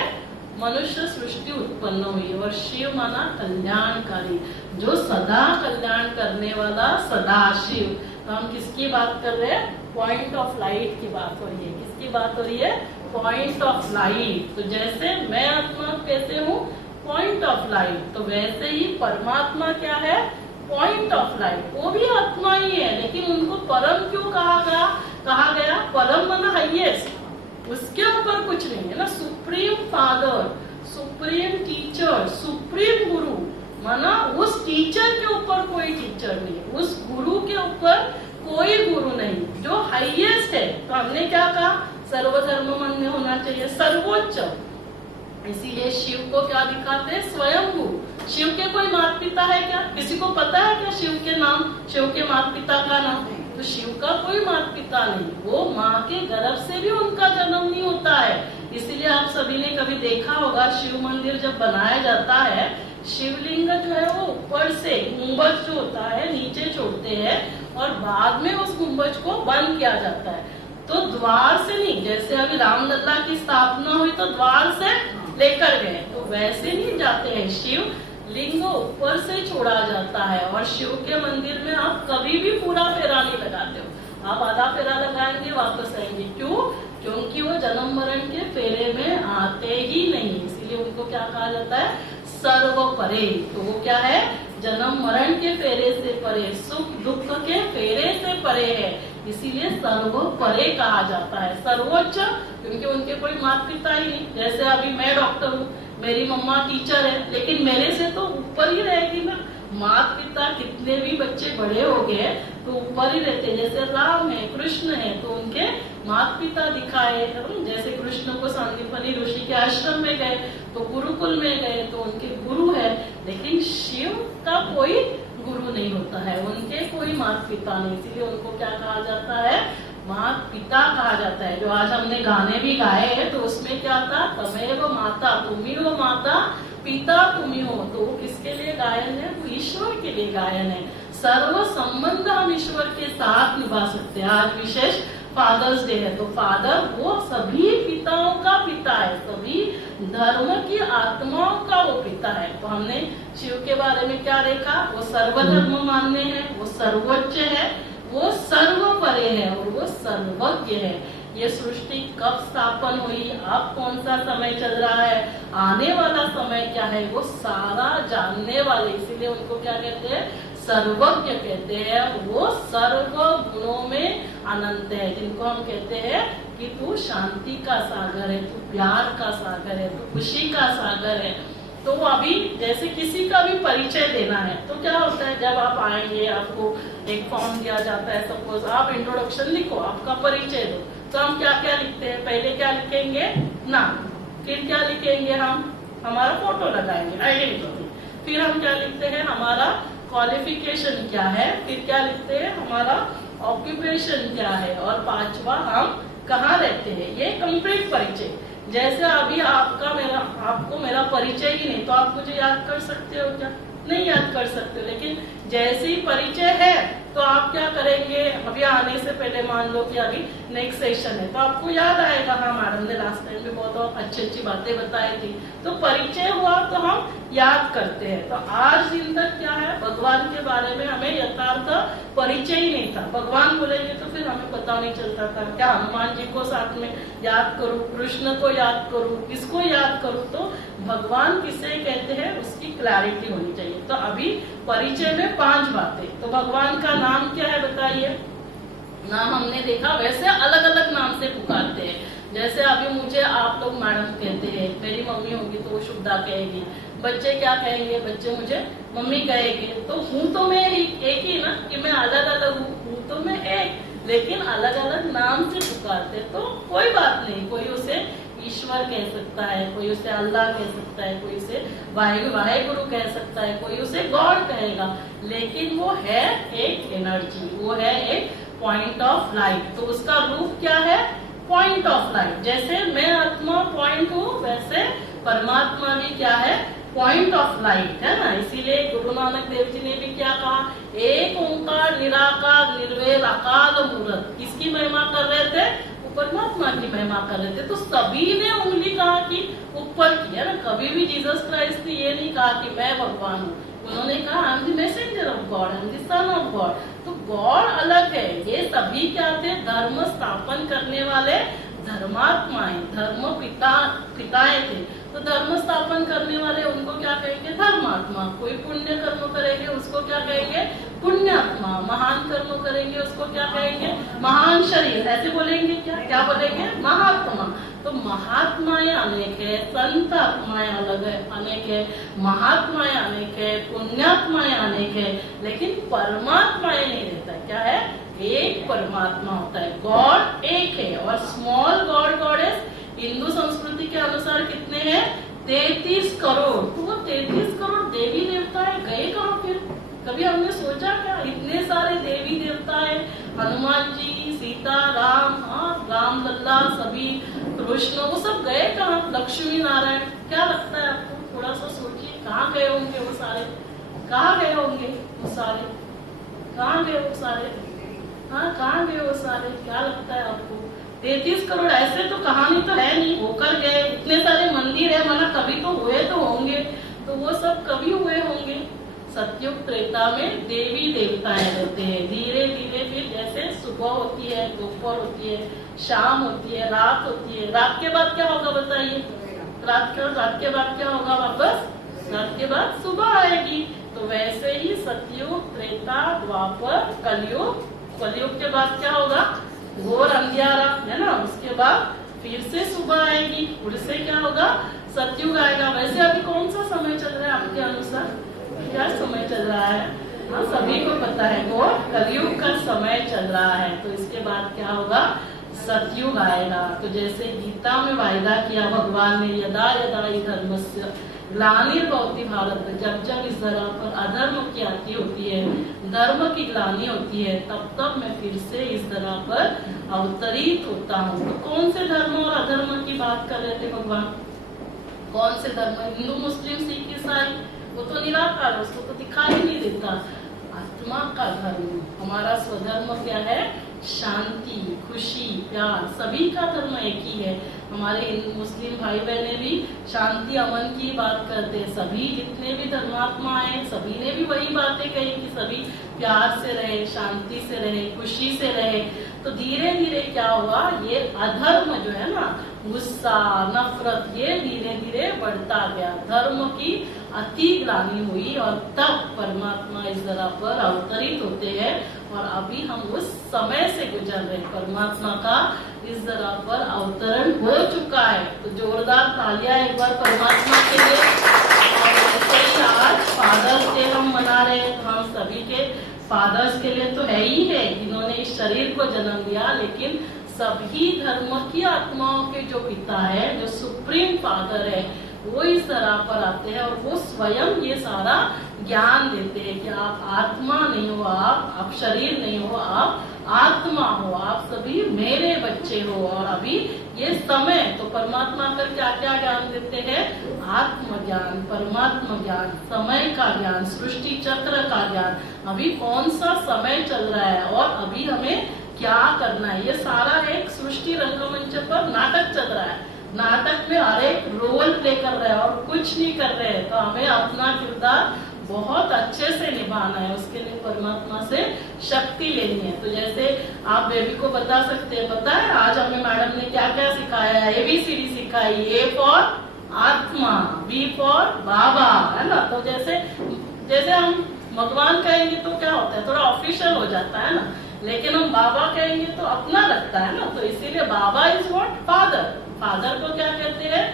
मनुष्य सृष्टि उत्पन्न हुई, और शिव माना कल्याणकारी, जो सदा कल्याण करने वाला सदाशिव। तो हम किसकी बात कर रहे हैं, पॉइंट ऑफ लाइट की बात हो रही है। किसकी बात हो रही है, पॉइंट ऑफ लाइट। तो जैसे मैं आत्मा कैसे हूँ, पॉइंट ऑफ लाइट, तो वैसे ही परमात्मा क्या है, पॉइंट ऑफ लाइट। वो भी आत्मा ही है, लेकिन उनको परम क्यों कहा गया, परम माना हाईएस्ट, उसके ऊपर कुछ नहीं है ना। Supreme father, supreme teacher, supreme गुरु, माना उस टीचर के ऊपर कोई टीचर नहीं, उस गुरु के ऊपर कोई गुरु नहीं, जो हाईएस्ट है। तो हमने क्या कहा, सर्वधर्म मान्य होना चाहिए, सर्वोच्च। इसीलिए शिव को क्या दिखाते हैं, स्वयंभू। शिव के कोई माता पिता है क्या, किसी को पता है क्या शिव के नाम, शिव के माता पिता का नाम? तो शिव का कोई माता पिता नहीं, वो माँ के गर्भ से भी उनका जन्म नहीं होता है। इसीलिए आप सभी ने कभी देखा होगा, शिव मंदिर जब बनाया जाता है, शिवलिंग जो है वो ऊपर से गुंबज जो होता है नीचे छोड़ते हैं, और बाद में उस गुंबज को बंद किया जाता है। तो द्वार से नहीं, जैसे अभी रामलला की स्थापना हुई तो द्वार से लेकर गए, तो वैसे नहीं जाते हैं। शिव लिंग ऊपर से छोड़ा जाता है, और शिव के मंदिर में आप कभी भी पूरा फेरा नहीं लगाते हो, आप आधा फेरा लगाएंगे वापस आएंगे। क्यों? क्योंकि वो जन्म मरण के फेरे में आते ही नहीं, इसीलिए उनको क्या कहा जाता है? सर्व परे। तो वो क्या है? जन्म मरण के फेरे से परे, सुख दुख के फेरे से परे है, इसीलिए सर्व परे कहा जाता है। सर्वोच्च, क्योंकि उनके कोई माता पिता ही नहीं। जैसे अभी मैं डॉक्टर हूँ, मेरी मम्मा टीचर है, लेकिन मेरे से तो ऊपर ही रहेगी ना। माता पिता कितने भी बच्चे बड़े हो गए तो ऊपर ही रहते हैं। जैसे राम है, कृष्ण है, तो उनके माता पिता दिखाए। जैसे कृष्ण को सांदीपनि ऋषि के आश्रम में गए तो गुरुकुल में गए तो उनके गुरु है, लेकिन शिव का कोई गुरु नहीं होता है, उनके कोई माता पिता नहीं, इसीलिए उनको क्या कहा जाता है? माता पिता कहा जाता है। जो आज हमने गाने भी गाए हैं तो उसमें क्या था? तमेव माता, तुम्ही हो माता, पिता तुम्ही हो। तो वो किसके लिए गायन है? वो ईश्वर के लिए गायन है। सर्व संबंध हम ईश्वर के साथ निभा सकते हैं। आज विशेष फादर्स डे है, तो फादर वो सभी पिताओं का पिता है, सभी धर्म की आत्माओं का वो पिता है। तो हमने शिव के बारे में क्या देखा? वो सर्वधर्म मान्य है, वो सर्वोच्च है, वो सर्व परे है, और वो सर्वज्ञ है। ये सृष्टि कब स्थापन हुई, अब कौन सा समय चल रहा है, आने वाला समय क्या है, वो सारा जानने वाले, इसीलिए उनको क्या कहते हैं? सर्वज्ञ कहते हैं। वो सर्व गुणों में अनंत है, जिनको हम कहते हैं कि तू शांति का सागर है, तू प्यार का सागर है, तू खुशी का सागर है। तो अभी जैसे किसी का भी परिचय देना है तो क्या होता है? जब आप आएंगे आपको एक फॉर्म दिया जाता है, सपोज आप इंट्रोडक्शन लिखो, आपका परिचय दो, तो हम क्या क्या लिखते हैं? पहले क्या लिखेंगे? नाम। फिर क्या लिखेंगे? हम हमारा फोटो लगाएंगे, आइडेंटिटी। फिर हम क्या लिखते हैं? हमारा क्वालिफिकेशन क्या है। फिर क्या लिखते हैं? हमारा ऑक्यूपेशन क्या है। और पांचवा, हम कहाँ रहते हैं। ये कंप्लीट परिचय। जैसे अभी आपको मेरा परिचय ही नहीं, तो आप मुझे याद कर सकते हो क्या? नहीं याद कर सकते। लेकिन जैसे ही परिचय है तो आप क्या करेंगे? अभी आने से पहले मान लो कि अभी नेक्स्ट सेशन है तो आपको याद आएगा, हाँ मैडम ने लास्ट टाइम भी बहुत अच्छी बातें बताई थी। तो परिचय हुआ तो हम याद करते हैं। तो आज दिन तक क्या है? भगवान के बारे में हमें यथार्थ परिचय ही नहीं था। भगवान बोलेंगे तो फिर हमें पता नहीं चलता था क्या हनुमान जी को साथ में याद करूं, कृष्ण को याद करूं, किसको याद करूं। तो भगवान किसे कहते हैं उसकी क्लैरिटी होनी चाहिए। तो अभी परिचय में 5 बातें। तो भगवान का नाम क्या है बताइए? नाम हमने देखा, वैसे अलग अलग नाम से पुकारते हैं। जैसे अभी मुझे आप लोग मैडम कहते हैं, मेरी मम्मी होगी तो वो शुभदा कहेगी, बच्चे क्या कहेंगे? बच्चे मुझे मम्मी कहेंगे। तो हूँ तो मैं एक ही ना, कि मैं अलग अलग हूँ तो मैं एक, लेकिन अलग अलग नाम से पुकारते। तो कोई बात नहीं, कोई उसे ईश्वर कह सकता है, कोई उसे अल्लाह कह सकता है, कोई उसे वाहेगुरु कह सकता है, कोई उसे गॉड कहेगा, लेकिन वो है एक एनर्जी, वो है एक पॉइंट ऑफ लाइट। तो उसका रूप क्या है? Point of light. जैसे मैं आत्मा पॉइंट हूँ, वैसे परमात्मा भी क्या है? पॉइंट ऑफ लाइट है ना। इसीलिए गुरु नानक देव जी ने भी क्या कहा? एक ओंकार निराकार निर्वैर अकाल मूर्त। किसकी महिमा कर रहे थे? परमात्मा की महिमा कर रहे थे। तो सभी ने उंगली कहा कि ऊपर की है ना। कभी भी जीसस क्राइस्ट ने ये नहीं कहा कि मैं भगवान हूँ, उन्होंने कहा I am the messenger of God, I am the son of God. तो गॉड अलग है, ये सभी क्या थे? धर्म स्थापन करने वाले धर्मात्माएं, धर्म पिताएं थे। तो धर्म स्थापन करने वाले उनको क्या कहेंगे? धर्मात्मा। कोई पुण्य कर्म करेंगे उसको क्या कहेंगे? पुण्यात्मा। महान कर्म करेंगे उसको क्या कहेंगे? महान शरीर। ऐसे बोलेंगे क्या बोलेंगे? महात्मा। तो महात्माएं अनेक है, संत आत्माएं अलग है, अनेक है, महात्माएं अनेक है, पुण्यात्माएं अनेक है, लेकिन परमात्माएं नहीं रहता। क्या है? एक परमात्मा होता है। गॉड एक है। और स्मॉल गॉड गॉडेस हिंदू संस्कृति के अनुसार कितने हैं? 33 करोड़। तो वो 33 करोड़ देवी देवता है, गए कहाँ फिर? कभी हमने सोचा क्या? इतने सारे देवी देवता है, हनुमान जी, सीता, राम, राम लल्ला, सभी कृष्ण, वो सब गए कहाँ? लक्ष्मी नारायण। क्या लगता है आपको? थोड़ा सा सोचिए, कहाँ गए होंगे वो सारे? कहाँ गए होंगे वो सारे? कहाँ गए वो सारे? हाँ, कहाँ गए वो सारे? क्या लगता है आपको? 33 करोड़ ऐसे तो कहानी तो है नहीं, होकर गए। इतने सारे मंदिर है, माना कभी तो हुए तो होंगे, तो वो सब कभी हुए होंगे। सतयुग त्रेता में देवी देवताएं रहते हैं। धीरे धीरे फिर जैसे सुबह होती है, दोपहर होती है, शाम होती है, रात होती है। रात के बाद क्या होगा बताइए? रात के बाद क्या होगा? वापस रात के बाद सुबह आएगी। तो वैसे ही सतयुग, त्रेता, द्वापर, कलयुग, कलयुग के बाद क्या होगा? घोर अंधियारा, है ना। उसके बाद फिर से सुबह आएगी, फिर से क्या होगा? सतयुग आएगा। वैसे अभी कौन सा समय चल रहा है आपके अनुसार? क्या समय चल रहा है? हाँ, सभी को पता है वो कलयुग का समय चल रहा है। तो इसके बाद क्या होगा? सतयुग आएगा। तो जैसे गीता में वायदा किया भगवान ने, यदा यदा हि धर्मस्य ग्लानिर्भवति भारत, जब जब इस धरा पर अधर्म की आती होती है, धर्म की ग्लानि होती है, तब तब मैं फिर से इस धरा पर अवतरित होता हूँ। तो कौन से धर्म और अधर्म की बात कर रहे थे भगवान? कौन से धर्म? हिंदू, मुस्लिम, सिख, ईसाई, वो तो निराकार, उसको तो दिखाई नहीं देता। आत्मा का धर्म, हमारा स्वधर्म क्या है? शांति, खुशी, प्यार। सभी का धर्म एक ही है। हमारे मुस्लिम भाई बहने भी शांति, अमन की बात करते हैं। सभी जितने भी धर्मात्मा हैं, सभी ने भी वही बातें कही कि सभी प्यार से रहे, शांति से रहे, खुशी से रहे। तो धीरे धीरे क्या हुआ? ये अधर्म जो है ना, गुस्सा, नफरत, ये धीरे धीरे बढ़ता गया। धर्म की अति ग्लानि हुई और तब परमात्मा इस धरा पर अवतरित होते हैं। और अभी हम उस समय से गुजर रहे हैं। परमात्मा का इस धरा पर अवतरण हो चुका है। तो जोरदार तालियां एक बार परमात्मा के लिए। और ऐसे ही आज फादर्स डे हम मना रहे हैं, तो हम सभी के फादर्स के लिए तो है ही है, जिन्होंने इस शरीर को जन्म दिया, लेकिन सभी धर्म की आत्माओं के जो पिता है, जो सुप्रीम फादर है, वो इस तरह पर आते हैं और वो स्वयं ये सारा ज्ञान देते हैं कि आप आत्मा नहीं हो, आप शरीर नहीं हो, आप आत्मा हो, आप सभी मेरे बच्चे हो। और अभी ये समय, तो परमात्मा कर क्या क्या ज्ञान देते हैं? आत्म ज्ञान, परमात्मा ज्ञान, समय का ज्ञान, सृष्टि चक्र का ज्ञान। अभी कौन सा समय चल रहा है और अभी हमें क्या करना है, ये सारा एक सृष्टि रंगमंच पर नाटक चल रहा है। नाटक में हर एक रोल प्ले कर रहे हैं और कुछ नहीं कर रहे हैं। तो हमें अपना किरदार बहुत अच्छे से निभाना है, उसके लिए परमात्मा से शक्ति लेनी है। तो जैसे आप बेबी को बता सकते हैं, पता है आज हमें मैडम ने क्या क्या सिखाया है? ABCD सिखाई। A फॉर आत्मा, B फॉर बाबा, है ना। तो जैसे हम भगवान कहेंगे तो क्या होता है? थोड़ा ऑफिशियल हो जाता है ना, लेकिन हम बाबा कहेंगे तो अपना लगता है ना। तो इसीलिए बाबा इज व्हाट? फादर। फादर को क्या कहते हैं?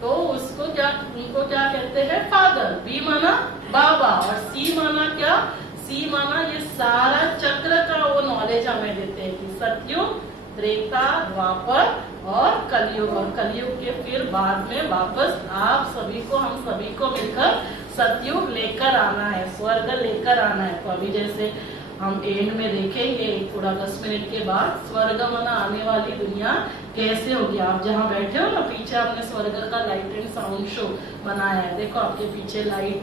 तो उसको क्या, उनको क्या कहते हैं? फादर। बी माना बाबा और सी माना क्या? सी माना ये सारा चक्र का वो नॉलेज हमें देते हैं कि सतयुग, त्रेता, द्वापर और कलयुग। और कलयुग के फिर बाद में वापस आप सभी को, हम सभी को मिलकर सतयुग लेकर आना है, स्वर्ग लेकर आना है। तो अभी जैसे हम एंड में देखेंगे थोड़ा 10 मिनट के बाद, स्वर्ग मना आने वाली दुनिया कैसे होगी। आप जहाँ बैठे हो ना, पीछे हमने स्वर्ग का लाइट एंड साउंड शो बनाया है। देखो आपके पीछे लाइट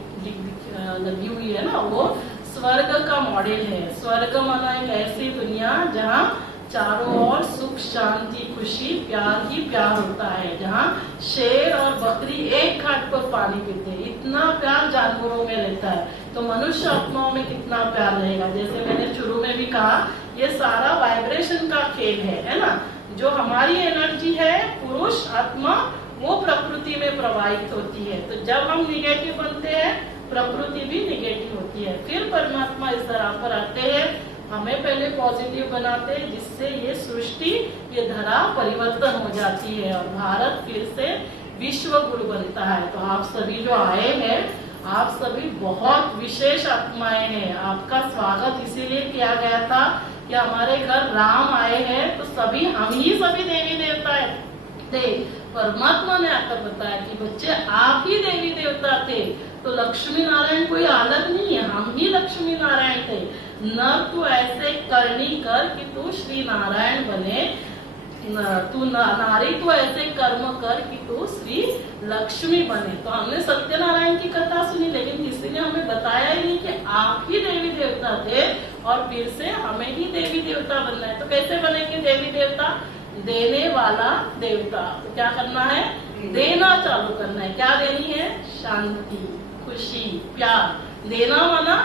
लगी हुई है ना, वो स्वर्ग का मॉडल है। स्वर्ग मना एक ऐसी दुनिया जहाँ चारों ओर सुख, शांति, खुशी, प्यार ही प्यार होता है। जहाँ शेर और बकरी एक घाट पर पानी पीते हैं, इतना प्यार जानवरों में रहता है। तो मनुष्य आत्माओं में कितना प्यार रहेगा। जैसे मैंने शुरू में भी कहा, ये सारा वाइब्रेशन का खेल है ना। जो हमारी एनर्जी है, पुरुष आत्मा, वो प्रकृति में प्रवाहित होती है। तो जब हम निगेटिव बनते हैं, प्रकृति भी निगेटिव होती है। फिर परमात्मा इस तरह पर आते हैं, हमें पहले पॉजिटिव बनाते हैं, जिससे ये सृष्टि, ये धरा परिवर्तन हो जाती है और भारत फिर से विश्व गुरु बनता है। तो आप सभी जो आए हैं, आप सभी बहुत विशेष आत्माएं हैं। आपका स्वागत इसीलिए किया गया था कि हमारे घर राम आए हैं, तो सभी हम ही सभी देवी देवता थे। परमात्मा ने आकर बताया कि बच्चे आप ही देवी देवता थे। तो लक्ष्मी नारायण कोई अलग नहीं है, हम ही लक्ष्मी नारायण थे। न तू ऐसे करनी कर कि तू श्री नारायण बने, तू नारी तो ऐसे कर्म कर कि तू श्री लक्ष्मी बने। तो हमने सत्यनारायण की कथा सुनी, लेकिन किसी ने हमें बताया ही नहीं कि आप ही देवी देवता थे और फिर से हमें ही देवी देवता बनना है। तो कैसे बनेंगे देवी देवता? देने वाला देवता। तो क्या करना है? देना चालू करना है। क्या देनी है? शांति, खुशी, प्यार। देना माना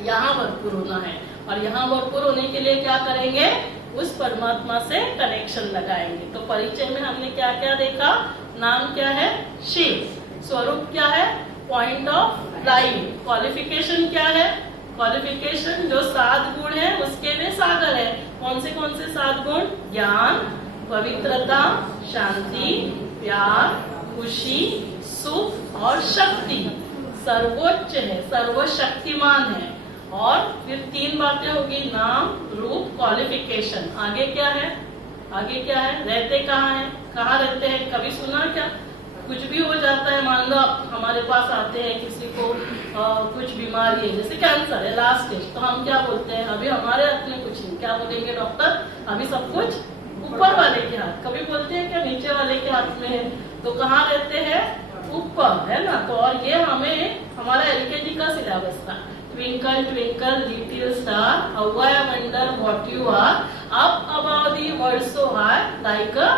यहाँ भरपूर होना है, और यहाँ भरपूर होने के लिए क्या करेंगे? उस परमात्मा से कनेक्शन लगाएंगे। तो परिचय में हमने क्या क्या देखा? नाम क्या है? शिव। स्वरूप क्या है? Point of light. क्वालिफिकेशन क्या है? क्वालिफिकेशन जो 7 गुण है उसके वे सागर है। कौन से 7 गुण? ज्ञान, पवित्रता, शांति, प्यार, खुशी, सुख और शक्ति। सर्वोच्च है, सर्वशक्तिमान है। और फिर 3 बातें होगी, नाम, रूप, क्वालिफिकेशन। आगे क्या है? आगे क्या है? रहते कहाँ है? कहाँ रहते हैं? कभी सुना क्या? कुछ भी हो जाता है, मान लो हमारे पास आते हैं, किसी को कुछ बीमारी है, जैसे कैंसर है लास्ट स्टेज, तो हम क्या बोलते हैं? अभी हमारे हाथ में कुछ नहीं। क्या बोलेंगे डॉक्टर? अभी सब कुछ ऊपर वाले के हाथ। कभी बोलते हैं क्या नीचे वाले के हाथ में है? तो कहाँ रहते हैं? ऊपर, है ना। तो और ये हमें हमारा एलकेजी का सिलेबस था। Twinkle twinkle little star, how I wonder what you are, up above the world so high, like a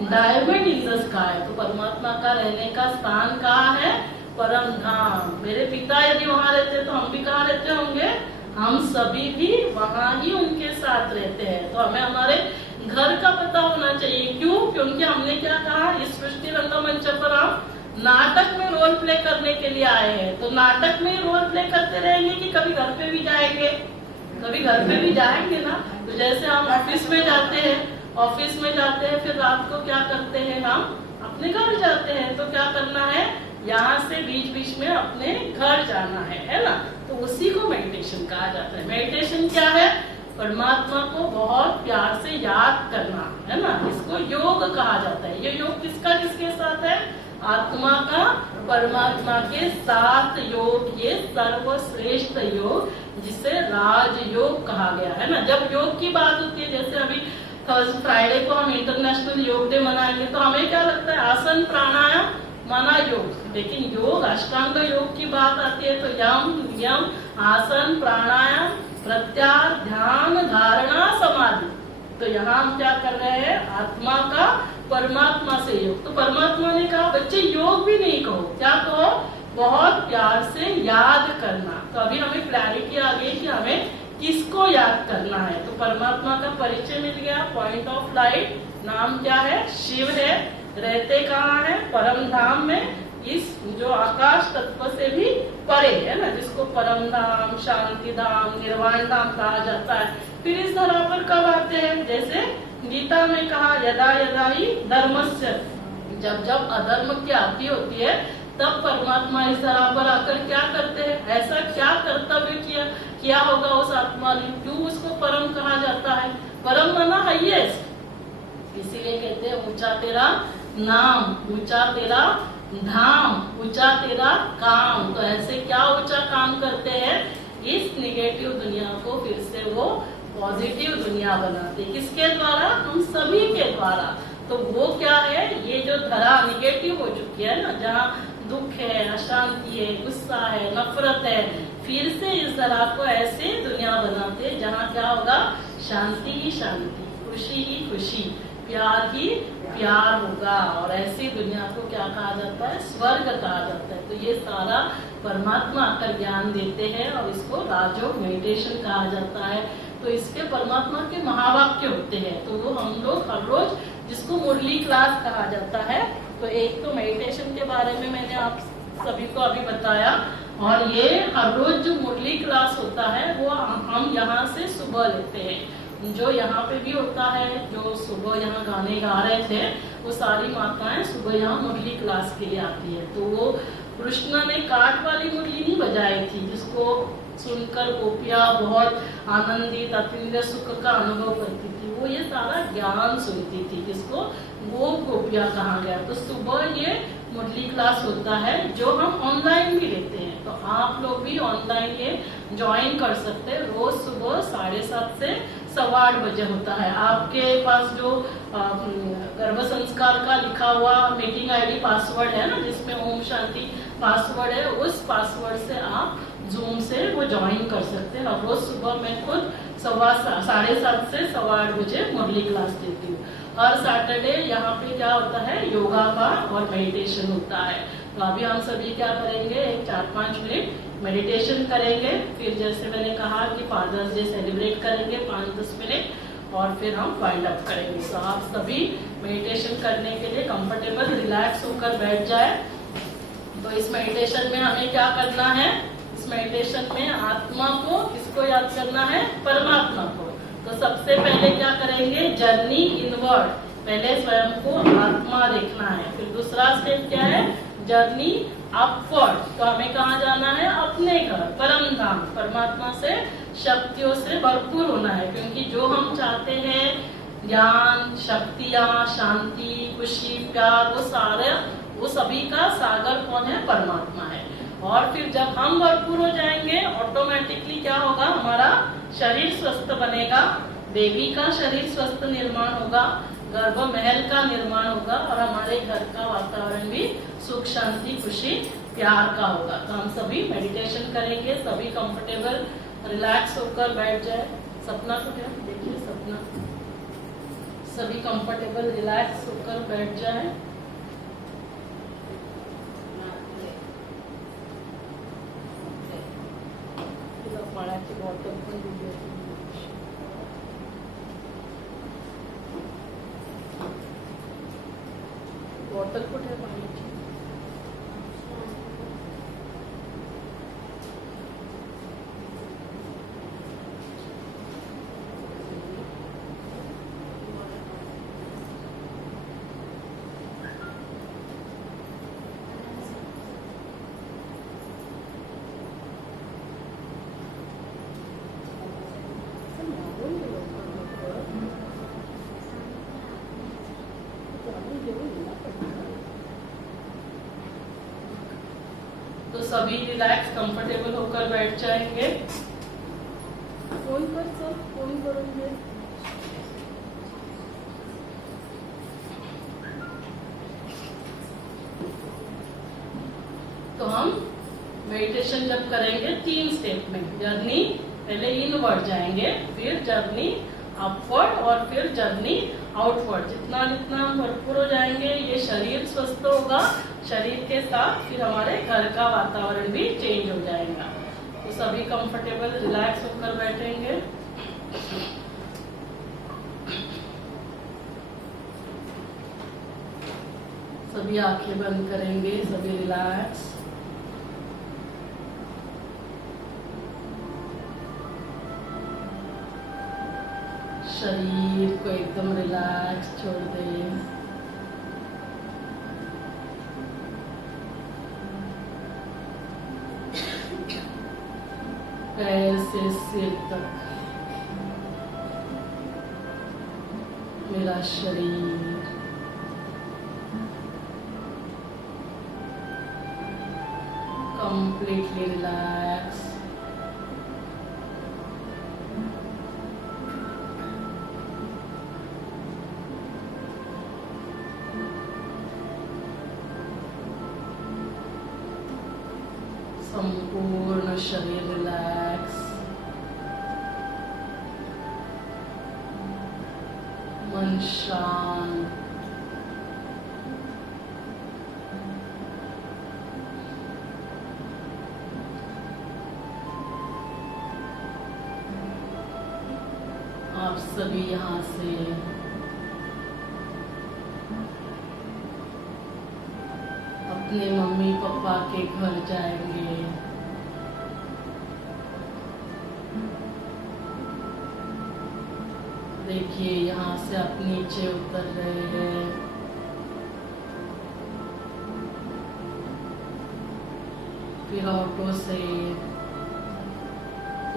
diamond in the sky. तो परमात्मा का रहने का स्थान कहाँ है? परम धाम। मेरे पिता यदि वहाँ रहते तो हम भी कहाँ रहते होंगे? हम सभी भी वहाँ ही उनके साथ रहते हैं। तो हमें हमारे घर का पता होना चाहिए। क्यों? क्योंकि हमने क्या कहा, इस सृष्टि रंगमंच पर हम नाटक में रोल प्ले करने के लिए आए हैं। तो नाटक में रोल प्ले करते रहेंगे कि कभी घर पे भी जाएंगे? कभी घर पे भी जाएंगे ना। तो जैसे हम ऑफिस में जाते हैं, फिर रात को क्या करते हैं? हम अपने घर जाते हैं। तो क्या करना है? यहाँ से बीच बीच में अपने घर जाना है ना। तो उसी को मेडिटेशन कहा जाता है। मेडिटेशन क्या है? परमात्मा को बहुत प्यार से याद करना, है ना। इसको योग कहा जाता है। ये योग किसके साथ है? आत्मा का परमात्मा के साथ योग। ये सर्वश्रेष्ठ योग, जिसे राजयोग कहा गया है ना। जब योग की बात होती है, जैसे अभी फ्राइडे को हम इंटरनेशनल योग डे मनाएंगे, तो हमें क्या लगता है? आसन, प्राणायाम माना योग। लेकिन योग, अष्टांग योग की बात आती है तो यम, नियम, आसन, प्राणायाम, प्रत्याहार, ध्यान, धारणा, समाधि। तो यहाँ हम क्या कर रहे हैं? आत्मा का परमात्मा से योग। तो परमात्मा ने कहा बच्चे योग भी नहीं कहो, क्या कहो? बहुत प्यार से याद करना। तो अभी हमें क्लैरिटी आ गई कि हमें किसको याद करना है। तो परमात्मा का परिचय मिल गया, पॉइंट ऑफ लाइट। नाम क्या है? शिव है। रहते कहाँ है? परम धाम में, इस जो आकाश तत्व से भी परे है ना, जिसको परम धाम, शांति धाम, निर्वाण धाम कहा जाता है। फिर इस धरा पर कब आते हैं? जैसे गीता में कहा, यदा यदा ही धर्मस्य, जब जब अधर्म की आती होती है तब परमात्मा इस धरा पर आकर क्या करते हैं? ऐसा क्या कर्तव्य किया होगा उस आत्मा ने, क्यों उसको परम कहा जाता है? परम माना हाईएस्ट, इसीलिए कहते हैं ऊंचा तेरा नाम, ऊंचा तेरा धाम, ऊंचा तेरा काम। तो ऐसे क्या ऊंचा काम करते हैं? इस निगेटिव दुनिया को फिर से वो पॉजिटिव दुनिया बनाते। किसके द्वारा? हम सभी के द्वारा। तो वो क्या है? ये जो धरा निगेटिव हो चुकी है ना, जहाँ दुख है, अशांति है, गुस्सा है, नफरत है, फिर से इस धरा को ऐसे दुनिया बनाते जहाँ क्या होगा? शांति ही शांति, खुशी ही खुशी, प्यार ही प्यार होगा। और ऐसी दुनिया को क्या कहा जाता है? स्वर्ग कहा जाता है। तो ये सारा परमात्मा आकर ज्ञान देते हैं और इसको राजयोग मेडिटेशन कहा जाता है। तो इसके परमात्मा के महावाक्य होते हैं। तो वो हम लोग हर रोज, जिसको मुरली क्लास कहा जाता है, तो एक तो मेडिटेशन के बारे में मैंने आप सभी को अभी बताया, और ये हर रोज जो मुरली क्लास होता है वो हम यहाँ से सुबह लेते हैं। जो यहाँ पे भी होता है, जो सुबह यहाँ गाने गा रहे थे, वो सारी माताएं सुबह यहाँ मुरली क्लास के लिए आती है। तो वो कृष्ण ने काट वाली मुरली नहीं बजाई थी, जिसको सुनकर गोपियां बहुत आनंदित अतिंद्रिय सुख का अनुभव करती थी। वो ये सारा ज्ञान सुनती थी, जिसको वो गोपियां कहा गया। तो सुबह ये मुरली क्लास होता है, जो हम ऑनलाइन भी लेते हैं। तो आप लोग भी ऑनलाइन ये ज्वाइन कर सकते हैं। रोज सुबह 7:30 से 8:15 बजे होता है। आपके पास जो गर्भ संस्कार का लिखा हुआ मीटिंग आईडी पासवर्ड है ना, जिसमें ओम शांति पासवर्ड है, उस पासवर्ड से आप जूम से वो ज्वाइन कर सकते हैं। और रोज सुबह मैं खुद 7:15 से 8:15 बजे मुरली क्लास देती हूँ। हर सैटरडे यहाँ पे क्या होता है, योगा का और मेडिटेशन होता है। तो अभी हम सभी क्या करेंगे, एक 4-5 मिनट मेडिटेशन करेंगे, फिर जैसे मैंने कहा कि फादर्स डे सेलिब्रेट करेंगे 5-10 मिनट, और फिर हम वाइंड अप करेंगे। तो आप सभी मेडिटेशन करने के लिए कंफर्टेबल रिलैक्स होकर बैठ जाए। तो इस मेडिटेशन में हमें क्या करना है, इस मेडिटेशन में आत्मा को किसको याद करना है, परमात्मा को। तो सबसे पहले क्या करेंगे, जर्नी इनवर्ड, पहले स्वयं को आत्मा देखना है। फिर दूसरा स्टेप क्या है, जर्नी अपवर्ड, तो हमें कहाँ जाना है, अपने घर परम धाम, परमात्मा से शक्तियों से भरपूर होना है। क्योंकि जो हम चाहते हैं, ज्ञान, शक्तियाँ, शांति, खुशी, प्यार, वो सभी का सागर कौन है, परमात्मा है। और फिर जब हम भरपूर हो जाएंगे, ऑटोमेटिकली क्या होगा, हमारा शरीर स्वस्थ बनेगा, देवी का शरीर स्वस्थ निर्माण होगा, गर्भ महल का निर्माण होगा, और हमारे घर का वातावरण भी सुख, शांति, खुशी, प्यार का होगा। तो हम सभी मेडिटेशन करेंगे, सभी कंफर्टेबल रिलैक्स होकर बैठ जाए। सपना को क्या देखिए, सपना, सभी कंफर्टेबल रिलैक्स होकर बैठ जाए। पाण्याची बॉटल पण दिली होती, बॉटल कुठे आहे पाण्याची? तो सभी रिलैक्स कंफर्टेबल होकर बैठ जाएंगे। फोन पर सब फोन करेंगे। तो हम मेडिटेशन जब करेंगे 3 स्टेप में, जर्नी पहले इनवर्ड जाएंगे, फिर जर्नी अपवर्ड, और फिर जर्नी आउटवर्ड। जितना जितना हम भरपूर हो जाएंगे, ये शरीर स्वस्थ होगा, शरीर के साथ फिर हमारे घर का वातावरण भी चेंज हो जाएगा। तो सभी कंफर्टेबल रिलैक्स होकर बैठेंगे। सभी आंखें बंद करेंगे, सभी रिलैक्स। शरीर को एकदम रिलैक्स छोड़ दें। पैर से सिर तक मेरा शरीर completely relaxed. संपूर्ण शरीर रिलैक्स, मन शांत, आप सभी यहाँ से अपने मम्मी पापा के घर जाएंगे। देखिए यहाँ से आप नीचे उतर रहे हैं, फिर ऑटो से,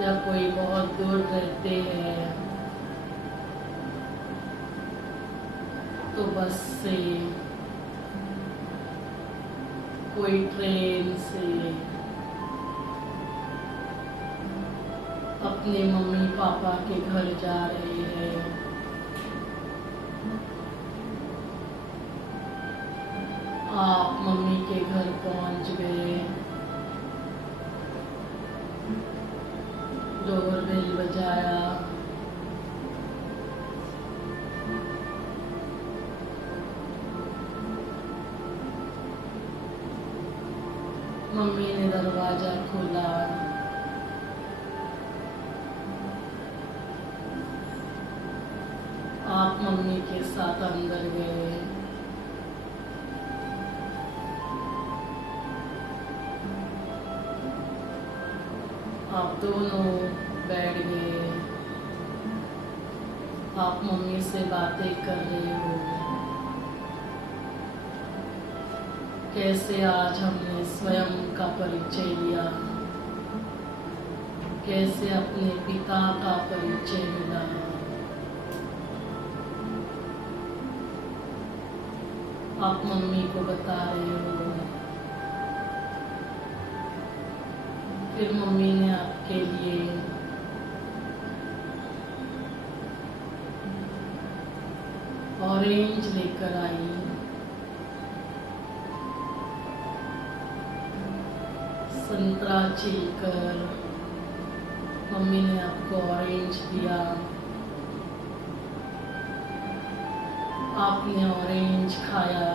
या कोई बहुत दूर रहते हैं तो बस से, कोई ट्रेन से अपने मम्मी पापा के घर जा रहे हैं। आप मम्मी के घर पहुंच गए। डोरबेल बजाया। मम्मी ने दरवाजा खोला। आप मम्मी के साथ अंदर गए। आप दोनों बैठ गए। आप मम्मी से बातें कर रहे हो। कैसे आज हमने स्वयं का परिचय लिया, कैसे अपने पिता का परिचय मिला। आप मम्मी को बता रहे हो। फिर मम्मी ने आपके लिए ऑरेंज लेकर आई। संतरा छीलकर मम्मी ने आपको ऑरेंज दिया। आपने ऑरेंज खाया।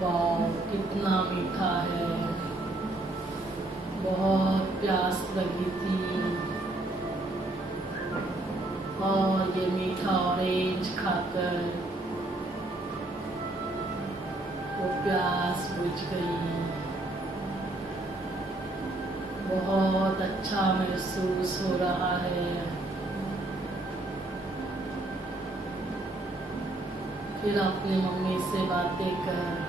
वाह, कितना मीठा है। बहुत प्यास लगी थी और ये मीठा ऑरेंज खाकर वो प्यास बुझ गई। बहुत अच्छा महसूस हो रहा है। फिर अपनी मम्मी से बातें कर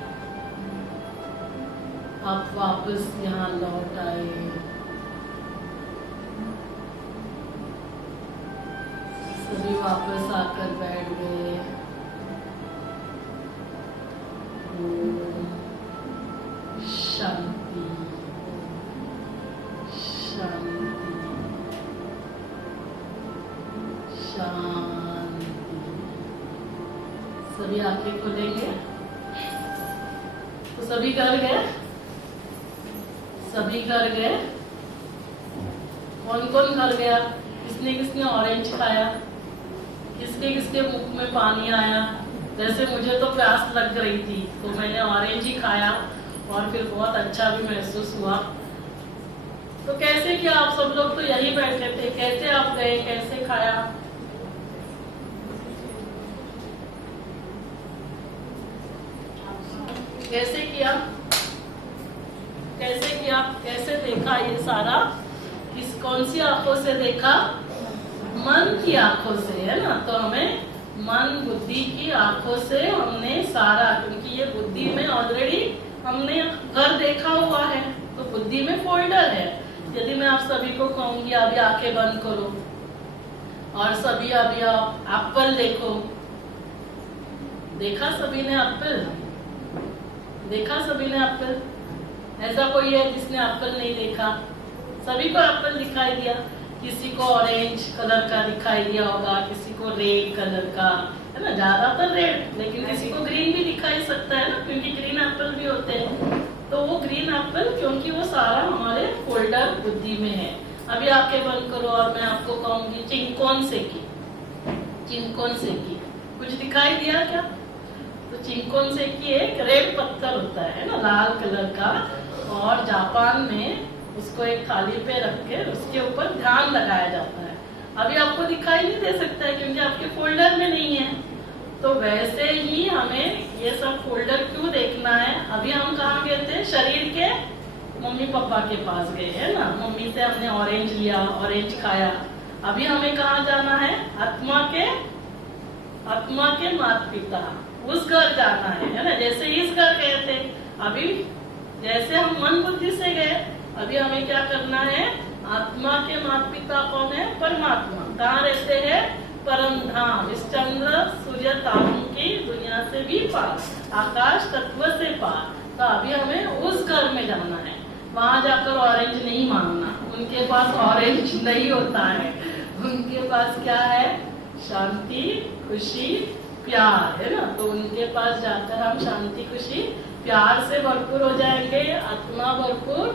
आप वापस यहाँ लौट आए। सभी वापस आकर बैठ गए। ओम शांति शांति शांति। सभी आंखें खोलेंगे। तो सभी कर गए। सभी घर गए। कौन कौन घर गया? किसने किसने ऑरेंज खाया? किसके किसके मुख में पानी आया? जैसे मुझे तो प्यास लग रही थी तो मैंने ऑरेंज ही खाया और फिर बहुत अच्छा भी महसूस हुआ। तो कैसे किया आप सब लोग? तो यही बैठे थे। कैसे आप गए? कैसे खाया? कैसे किया? कैसे किया? कैसे देखा ये सारा? कौन सी आंखों से देखा? मन की आंखों से, है ना? तो हमें मन बुद्धि की आंखों से हमने सारा, क्योंकि ये बुद्धि में ऑलरेडी हमने घर देखा हुआ है तो बुद्धि में फोल्डर है। यदि मैं आप सभी को कहूंगी अभी आंखें बंद करो और सभी अभी आप एप्पल देखो। देखा सभी ने एप्पल? देखा सभी ने एप्पल? ऐसा कोई है जिसने एप्पल नहीं देखा? सभी को एप्पल दिखाई दिया। किसी को ऑरेंज कलर का दिखाई दिया होगा, किसी को रेड कलर का, है ना? ज्यादातर रेड, लेकिन किसी को ग्रीन भी दिखाई सकता है ना, क्योंकि ग्रीन एप्पल भी होते हैं। तो वो ग्रीन एप्पल, क्योंकि वो सारा हमारे फोल्डर बुद्धि में है। अभी आंखें बंद करो और मैं आपको कहूंगी चिंकोन से की। चिंकोन से की कुछ दिखाई दिया क्या? तो चिंकोन से की एक रेड पत्थर होता है ना, लाल कलर का, और जापान में उसको एक थाली पे रख के उसके ऊपर ध्यान लगाया जाता है। अभी आपको दिखाई नहीं दे सकता है क्योंकि आपके फोल्डर में नहीं है। तो वैसे ही हमें ये सब फोल्डर क्यों देखना है? अभी हम कहाँ गए थे? शरीर के मम्मी पापा के पास गए, है ना? मम्मी से हमने ऑरेंज लिया, ऑरेंज खाया। अभी हमें कहाँ जाना है? आत्मा के माता पिता, उस घर जाना है ना? जैसे इस घर गए थे, अभी जैसे हम मन बुद्धि से गए, अभी हमें क्या करना है? आत्मा के माता पिता कौन है? परमात्मा। कहाँ रहते हैं? परम धाम, इस चंद्र सूर्य तारों की दुनिया से भी पार, आकाश तत्व से पार। तो अभी हमें उस घर में जाना है। वहां जाकर ऑरेंज नहीं मांगना। उनके पास ऑरेंज नहीं होता है, उनके पास क्या है? शांति, खुशी, प्यार, है ना। तो उनके पास जाकर हम शांति, खुशी, प्यार से भरपूर हो जाएंगे, आत्मा भरपूर,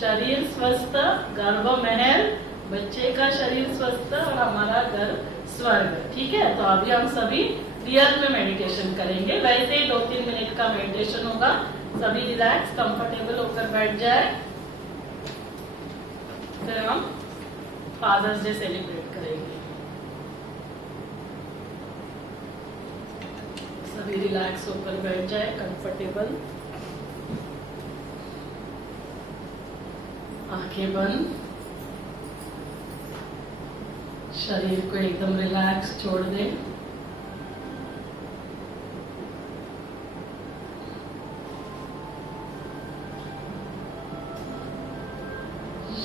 शरीर स्वस्थ, गर्भ महल, बच्चे का शरीर स्वस्थ और हमारा घर स्वर्ग। ठीक है, तो अभी हम सभी रियल में मेडिटेशन करेंगे। वैसे ही 2-3 मिनट का मेडिटेशन होगा। सभी रिलैक्स, कंफर्टेबल होकर बैठ जाए। फिर हम फादर्स डे सेलिब्रेट करेंगे। सभी रिलैक्स होकर बैठ जाए, कंफर्टेबल, आंखें बंद, शरीर को एकदम रिलैक्स छोड़ दें।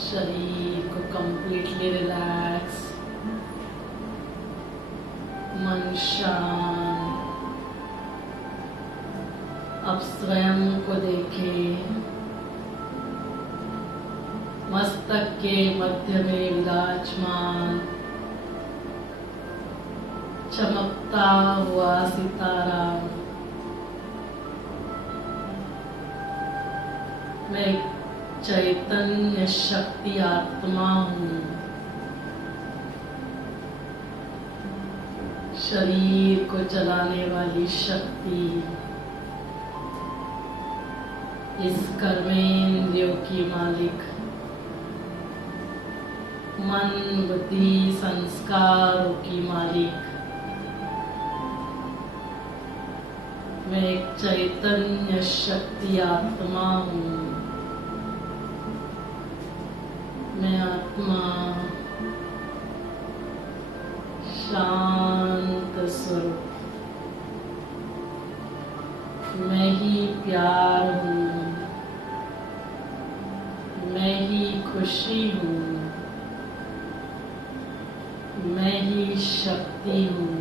शरीर को कंप्लीटली रिलैक्स, मन शांत। अब स्वयं को देखें, मस्तक के मध्य में विराजमान चमकता हुआ सितारा। मैं चैतन्य शक्ति आत्मा हूँ। शरीर को चलाने वाली शक्ति, इस कर्मेंद्रियों की मालिक, मन, बुद्धि, संस्कारों की मालिक। मैं एक चैतन्य शक्ति आत्मा हूँ। मैं आत्मा शांत स्वरूप, मैं ही प्यार हूँ, मैं ही खुशी हूँ, मैं ही शक्ति हूँ,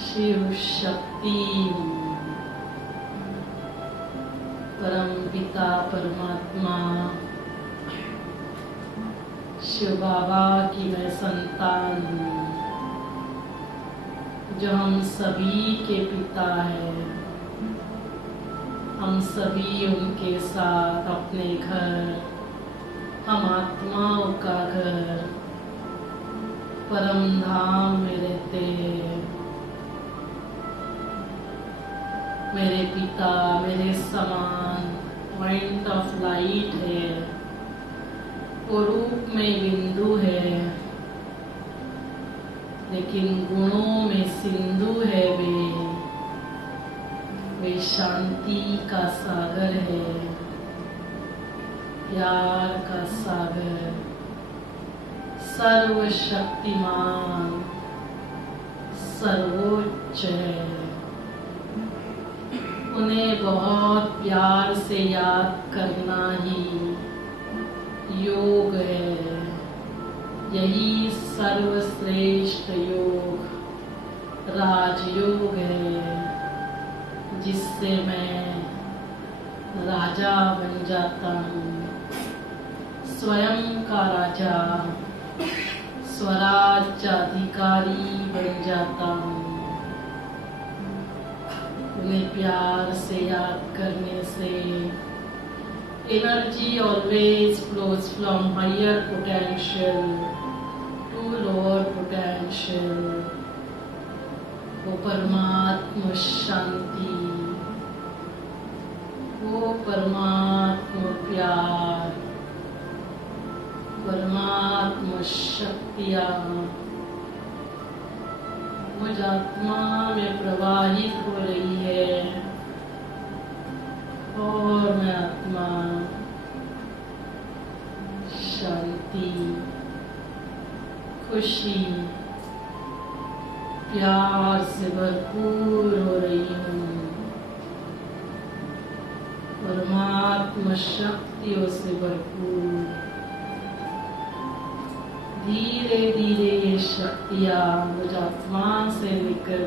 शिव शक्ति हूँ। परम पिता परमात्मा शिव बाबा की मैं संतान हूँ, जो हम सभी के पिता है। हम सभी उनके साथ अपने घर, हम आत्माओं का घर, परम धाम में रहते हैं। मेरे पिता मेरे समान पॉइंट ऑफ लाइट है, वो रूप में बिंदु है, लेकिन गुणों में सिंधु है। वे शांति का सागर है, प्यार का सागर, सर्वशक्तिमान, सर्वोच्च है। उन्हें बहुत प्यार से याद करना ही योग है। यही सर्वश्रेष्ठ योग राजयोग है, जिससे मैं राजा बन जाता हूँ, स्वयं का राजा, स्वराज्याधिकारी बन जाता हूँ। उन्हें प्यार से याद करने से energy always flows from higher potential to lower potential. वो परमात्म शांति, वो परमात्म प्यार, परमात्म शक्तियाँ मुझ आत्मा में प्रवाहित हो रही है, और मैं आत्मा शांति, खुशी, प्यार से भरपूर हो रही हूँ। परमात्मा शक्तियों से भरपूर। धीरे धीरे ये शक्तियाँ मुझ आत्मा से निकल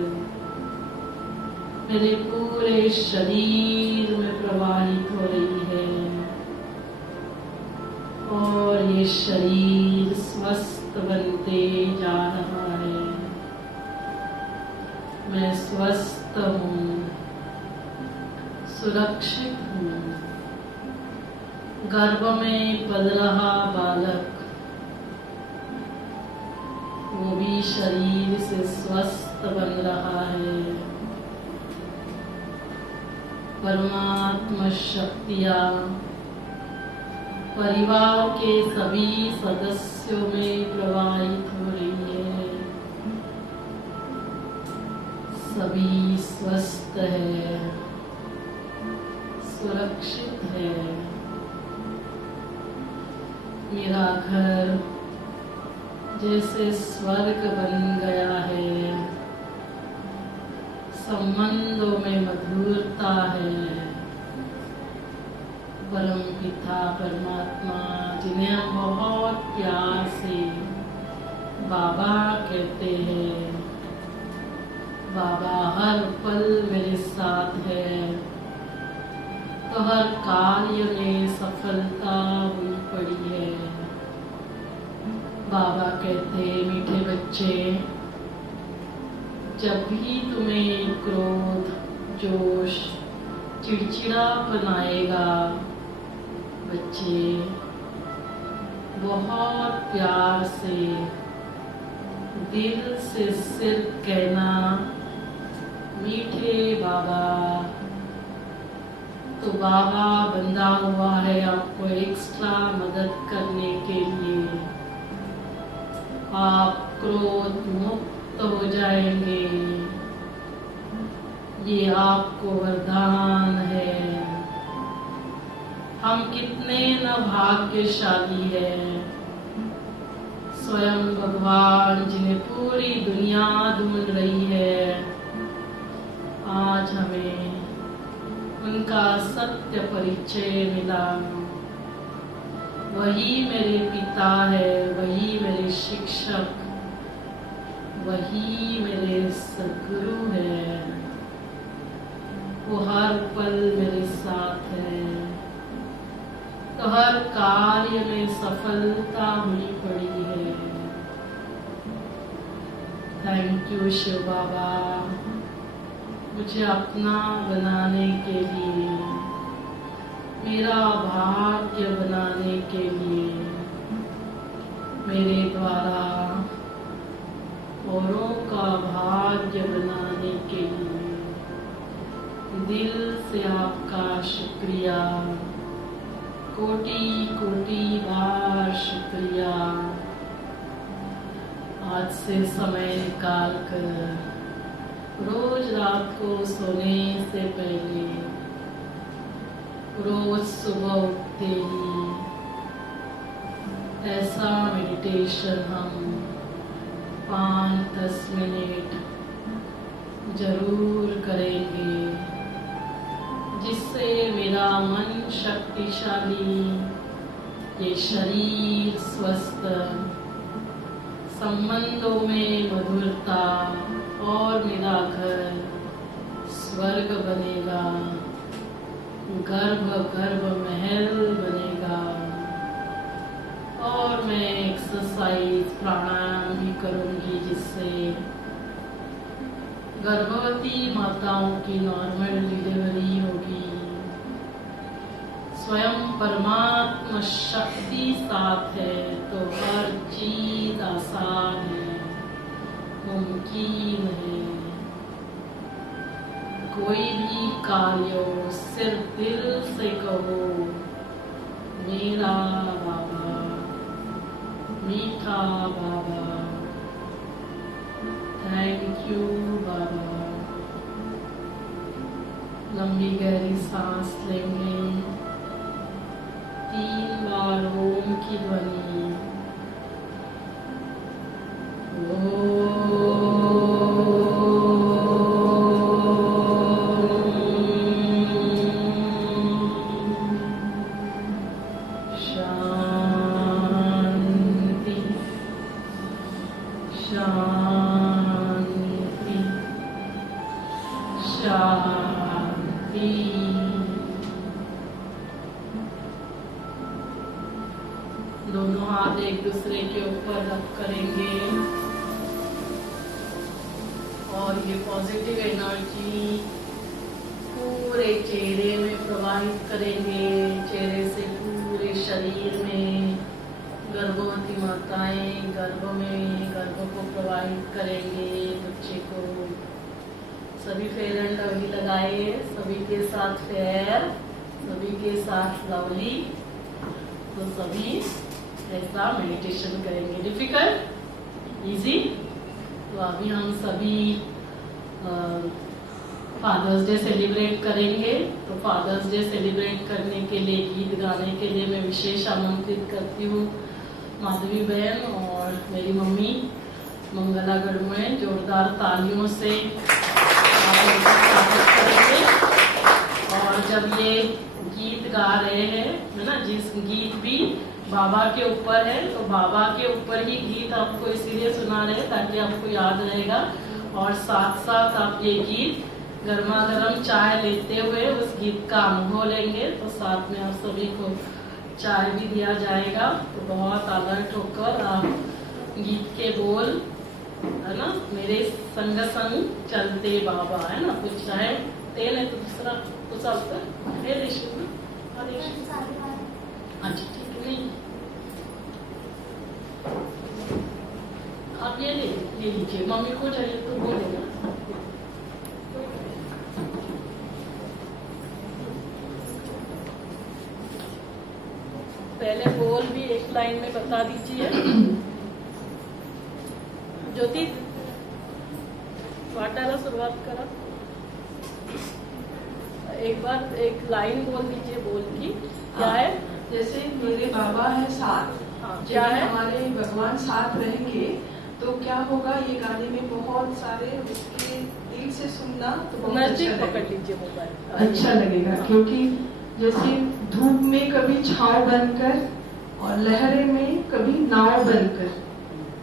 मेरे पूरे शरीर में प्रवाहित हो रही है। और ये शरीर स्वस्थ बनते जा रहा है। मैं स्वस्थ हूँ, सुरक्षित हूँ। गर्भ में पल रहा बालक वो भी शरीर से स्वस्थ बन रहा है। परमात्मा शक्तियाँ परिवार के सभी सदस्यों में प्रवाहित हो रही है। सभी स्वस्थ है, सुरक्षित है। मेरा घर जैसे स्वर्ग बन गया है। संबंधों में मधुरता है। परम पिता परमात्मा जिन्हें हम बहुत प्यार से बाबा कहते हैं, बाबा हर पल मेरे साथ है। तो हर कार्य में सफलता हुई पड़ी है। बाबा कहते मीठे बच्चे, जब भी तुम्हें क्रोध, जोश, चिड़चिड़ापन आएगा, बच्चे बहुत प्यार से दिल से सिर्फ कहना, मीठे बाबा। तो बाबा बंधा हुआ है आपको एक्स्ट्रा मदद करने के लिए। आप क्रोध मुक्त हो जाएंगे। ये आपको वरदान है। हम कितने न भाग्यशाली हैं। स्वयं भगवान जिन्हें पूरी दुनिया ढूंढ रही है, आज हमें उनका सत्य परिचय मिला। वही मेरे पिता है, वही मेरे शिक्षक, वही मेरे सद्गुरु है। वो हर पल मेरे साथ है। तो हर कार्य में सफलता हुई पड़ी है। थैंक यू शिव बाबा, मुझे अपना बनाने के लिए, मेरा भाग्य बनाने के लिए, मेरे द्वारा औरों का भाग्य बनाने के लिए दिल से आपका शुक्रिया, कोटि कोटि बार शुक्रिया। आज से समय निकाल कर रोज रात को सोने से पहले, रोज सुबह उठते ही ऐसा मेडिटेशन हम 5-10 मिनट जरूर करेंगे, जिससे मेरा मन शक्तिशाली, ये शरीर स्वस्थ, संबंधों में मधुरता और मेरा घर स्वर्ग बनेगा, गर्भ गर्भ महल बनेगा। और मैं एक्सरसाइज प्राणायाम भी करूंगी, जिससे गर्भवती माताओं की नॉर्मल डिलीवरी होगी। स्वयं परमात्मा शक्ति साथ है तो हर चीज आसान है, मुमकिन है। कोई भी कार्य हो, सिर्फ दिल से कहो, मेरा बाबा, मीठा बाबा, थैंक यू बाबा। लंबी गहरी सांस लेंगे। 3 बार ओम की ध्वनि। दोनों हाथ एक दूसरे के ऊपर रब करेंगे और ये पॉजिटिव एनर्जी पूरे चेहरे में प्रवाहित करेंगे, चेहरे से पूरे शरीर में। गर्भवती माताएं गर्भ को प्रवाहित करेंगे बच्चे को। सभी फेयर एंड लवली लगाए, सभी के साथ फेयर, सभी के साथ लवली। तो सभी ऐसा मेडिटेशन करेंगे। Difficult, easy? तो अभी हम सभी फादर्स डे सेलिब्रेट करेंगे। तो फादर्स डे सेलिब्रेट करने के लिए, गीत गाने के लिए मैं विशेष आमंत्रित करती हूँ माधवी बहन और मेरी मम्मी मंगला गढ़मुए। जोरदार तालियों से स्वागत करेंगे। और जब ये गीत गा रहे हैं, है ना, जिस गीत भी बाबा के ऊपर है, तो बाबा के ऊपर ही गीत आपको इसीलिए सुना रहे हैं ताकि आपको याद रहेगा। और साथ साथ आप ये गीत गर्मा गर्म चाय लेते हुए उस गीत का अनुभव लेंगे। तो साथ में आप सभी को चाय भी दिया जाएगा। तो बहुत अलर्ट होकर आप गीत के बोल, है ना, मेरे संग संग चलते बाबा, है ना, कुछ चाहे तेल है तो दूसरा कुछ आपका है रेशम ना। अच्छा ठीक है, नहीं आप ये ले लीजिए, मम्मी को चाहिए तो वो लेना। पहले बोल भी एक लाइन में बता दीजिए। ज्योति वाटाला शुरुआत करा, एक बार एक लाइन बोल दीजिए बोल की। क्या है? जैसे मेरे बाबा है साथ, क्या है? हमारे भगवान साथ रहेंगे तो क्या होगा, ये गाने में बहुत सारे उसके दिल से सुनना तो बहुत अच्छा पकड़ लगेगा। लीजिए मोबाइल, अच्छा लगेगा, क्योंकि जैसे धूप में कभी छांव बनकर और लहरें में कभी नाव बनकर।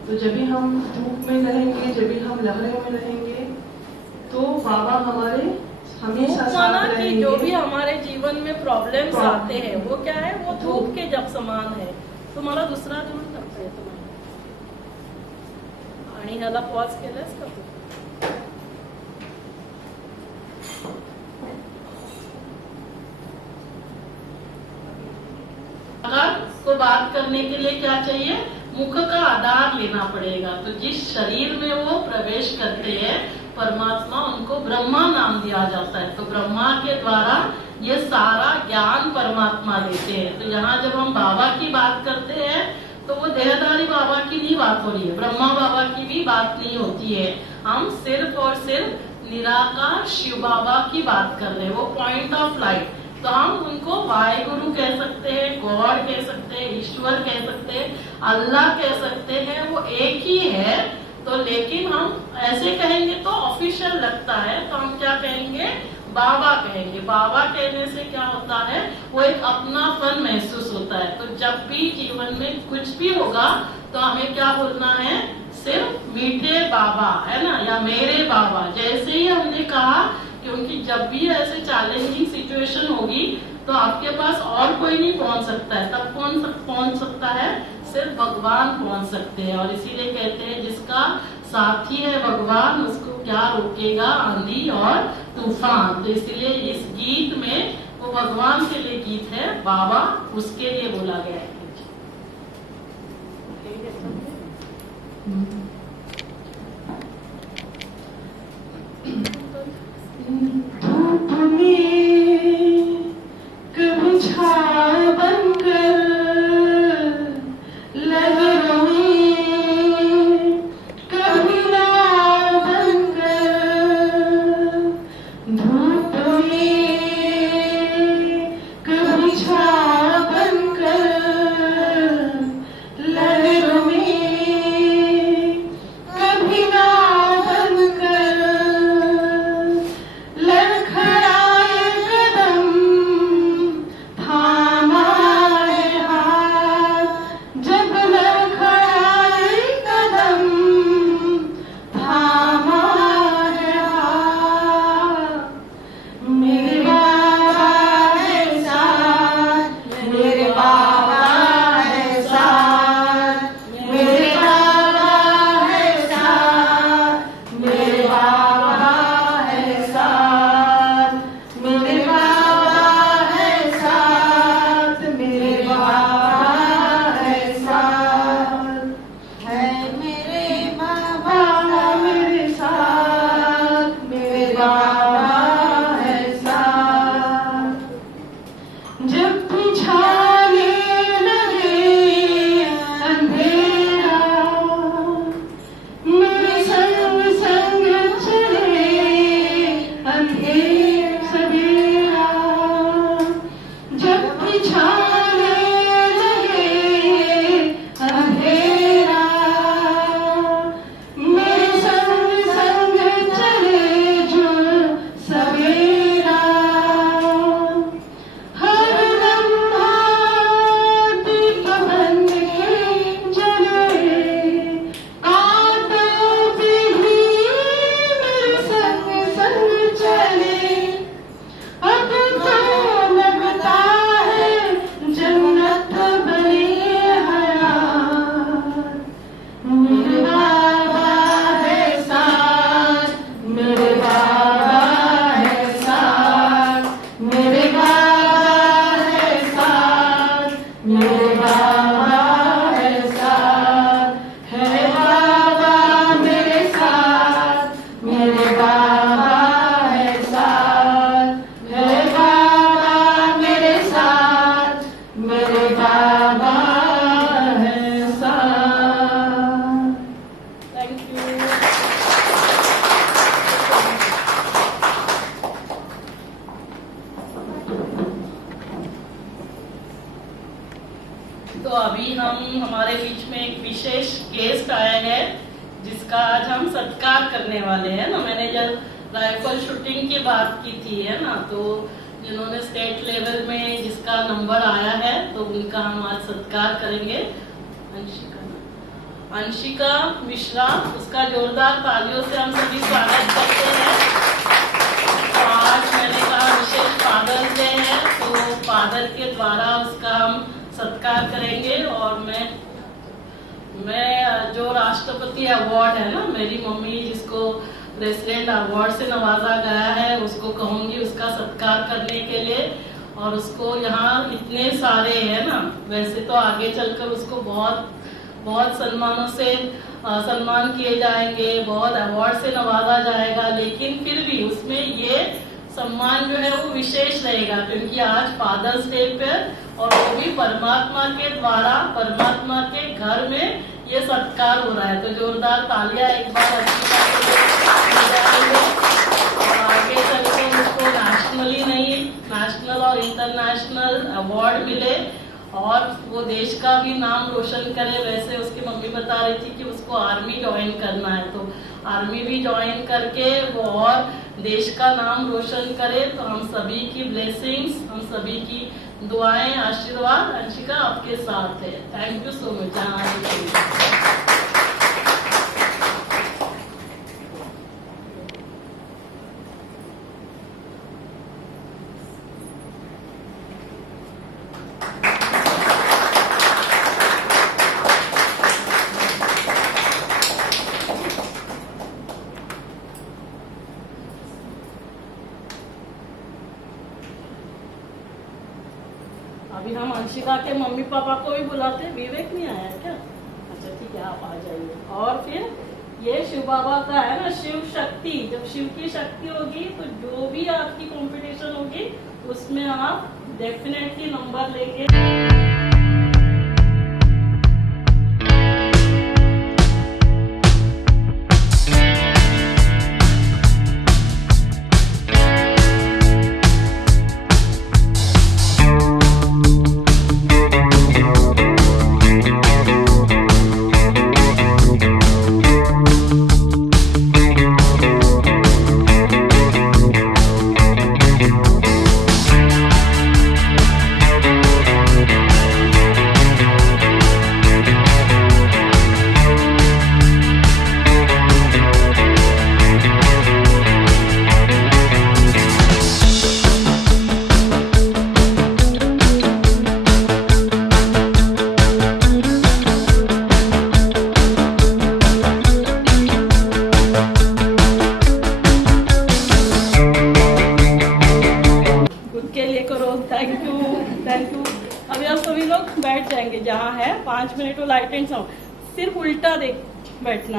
तो जब भी हम धूप में रहेंगे, जब भी हम लहरें में रहेंगे, तो बाबा हमारे हमेशा साथ रहेंगे। जो भी हमारे जीवन में प्रॉब्लम्स आते हैं वो क्या है, वो धूप के जब समान है। तुम्हाला दुसरा जोड करता है तुम्हाला आणि ह्याला पॉज केलंस का तू? को बात करने के लिए क्या चाहिए? मुख का आधार लेना पड़ेगा। तो जिस शरीर में वो प्रवेश करते हैं परमात्मा, उनको ब्रह्मा नाम दिया जाता है। तो ब्रह्मा के द्वारा ये सारा ज्ञान परमात्मा देते हैं। तो यहाँ जब हम बाबा की बात करते हैं तो वो देहधारी बाबा की नहीं बात हो रही है, ब्रह्मा बाबा की भी बात नहीं होती है। हम सिर्फ और सिर्फ निराकार शिव बाबा की बात कर रहे हैं, वो पॉइंट ऑफ लाइट। तो हम उनको वाहेगुरु कह सकते हैं, गॉड कह सकते हैं, ईश्वर कह सकते हैं, अल्लाह कह सकते हैं, वो एक ही है। तो लेकिन हम ऐसे कहेंगे तो ऑफिशियल लगता है, तो हम क्या कहेंगे? बाबा कहेंगे। बाबा कहने से क्या होता है, वो एक अपनापन महसूस होता है। तो जब भी जीवन में कुछ भी होगा तो हमें क्या बोलना है? सिर्फ मीठे बाबा, है ना, या मेरे बाबा। जैसे ही हमने कहा, क्योंकि जब भी ऐसे चैलेंजिंग सिचुएशन होगी तो आपके पास और कोई नहीं पहुंच सकता है। तब कौन पहुंच सकता है? सिर्फ भगवान पहुंच सकते हैं। और इसीलिए कहते हैं जिसका साथी है भगवान, उसको क्या रोकेगा आंधी और तूफान। तो इसीलिए इस गीत में वो भगवान के लिए गीत है, बाबा उसके लिए बोला गया है। धूप में कभी छाया बनकर, लहरों में कभी नाव बनकर, धूप में कभी छाया बनकर, थैंक यू। तो अभी हम हमारे बीच में एक विशेष गेस्ट आया है जिसका आज हम सत्कार करने वाले हैं ना। मैंने जब राइफल शूटिंग की बात की थी है ना, तो जिन्होंने स्टेट लेवल में जिसका नंबर आया है तो उनका हम आज सत्कार करेंगे। अंशिका मिश्रा, उसका जोरदार तालियों से हम सभी स्वागत करते हैं। तो आज मैंने कहा विशेष फादर्स डे है, तो फादर के द्वारा उसका हम सत्कार करेंगे। और मैं जो राष्ट्रपति अवार्ड है ना, मेरी मम्मी जिसको प्रेसिडेंट अवार्ड से नवाजा गया है, उसको कहूंगी उसका सत्कार करने के लिए। और उसको यहाँ इतने सारे है ना, वैसे तो आगे चलकर उसको बहुत बहुत सम्मानों से सम्मान किए जाएंगे, बहुत अवार्ड से नवाजा जाएगा, लेकिन फिर भी उसमें ये सम्मान जो है वो विशेष रहेगा क्योंकि आज फादर्स डे पे और वो भी परमात्मा के द्वारा, परमात्मा के घर में ये सत्कार हो रहा है। तो जोरदार तालियां एक बार अंशिका के लिए बजाएंगे। और आगे चलकर उसको नेशनली नहीं, नेशनल और इंटरनेशनल अवार्ड मिले और वो देश का भी नाम रोशन करे। वैसे उसकी मम्मी बता रही थी कि उसको आर्मी ज्वाइन करना है, तो आर्मी भी ज्वाइन करके वो और देश का नाम रोशन करे। तो हम सभी की ब्लेसिंग्स, हम सभी की दुआएं, आशीर्वाद अंशिका आपके साथ है। Thank you so much. अभी हम अंशिका के मम्मी पापा को भी बुलाते हैं। विवेक नहीं आया क्या? अच्छा ठीक है, आप आ जाइए। और फिर ये शिव बाबा का है ना, शिव शक्ति। जब शिव की शक्ति होगी तो जो भी आपकी कंपटीशन होगी उसमें आप डेफिनेटली नंबर लेंगे। Thank you, thank you. अभी आप सभी लोग बैठ जाएंगे जहाँ है। 5 मिनट वो लाइटें सिर्फ उल्टा देख बैठना है।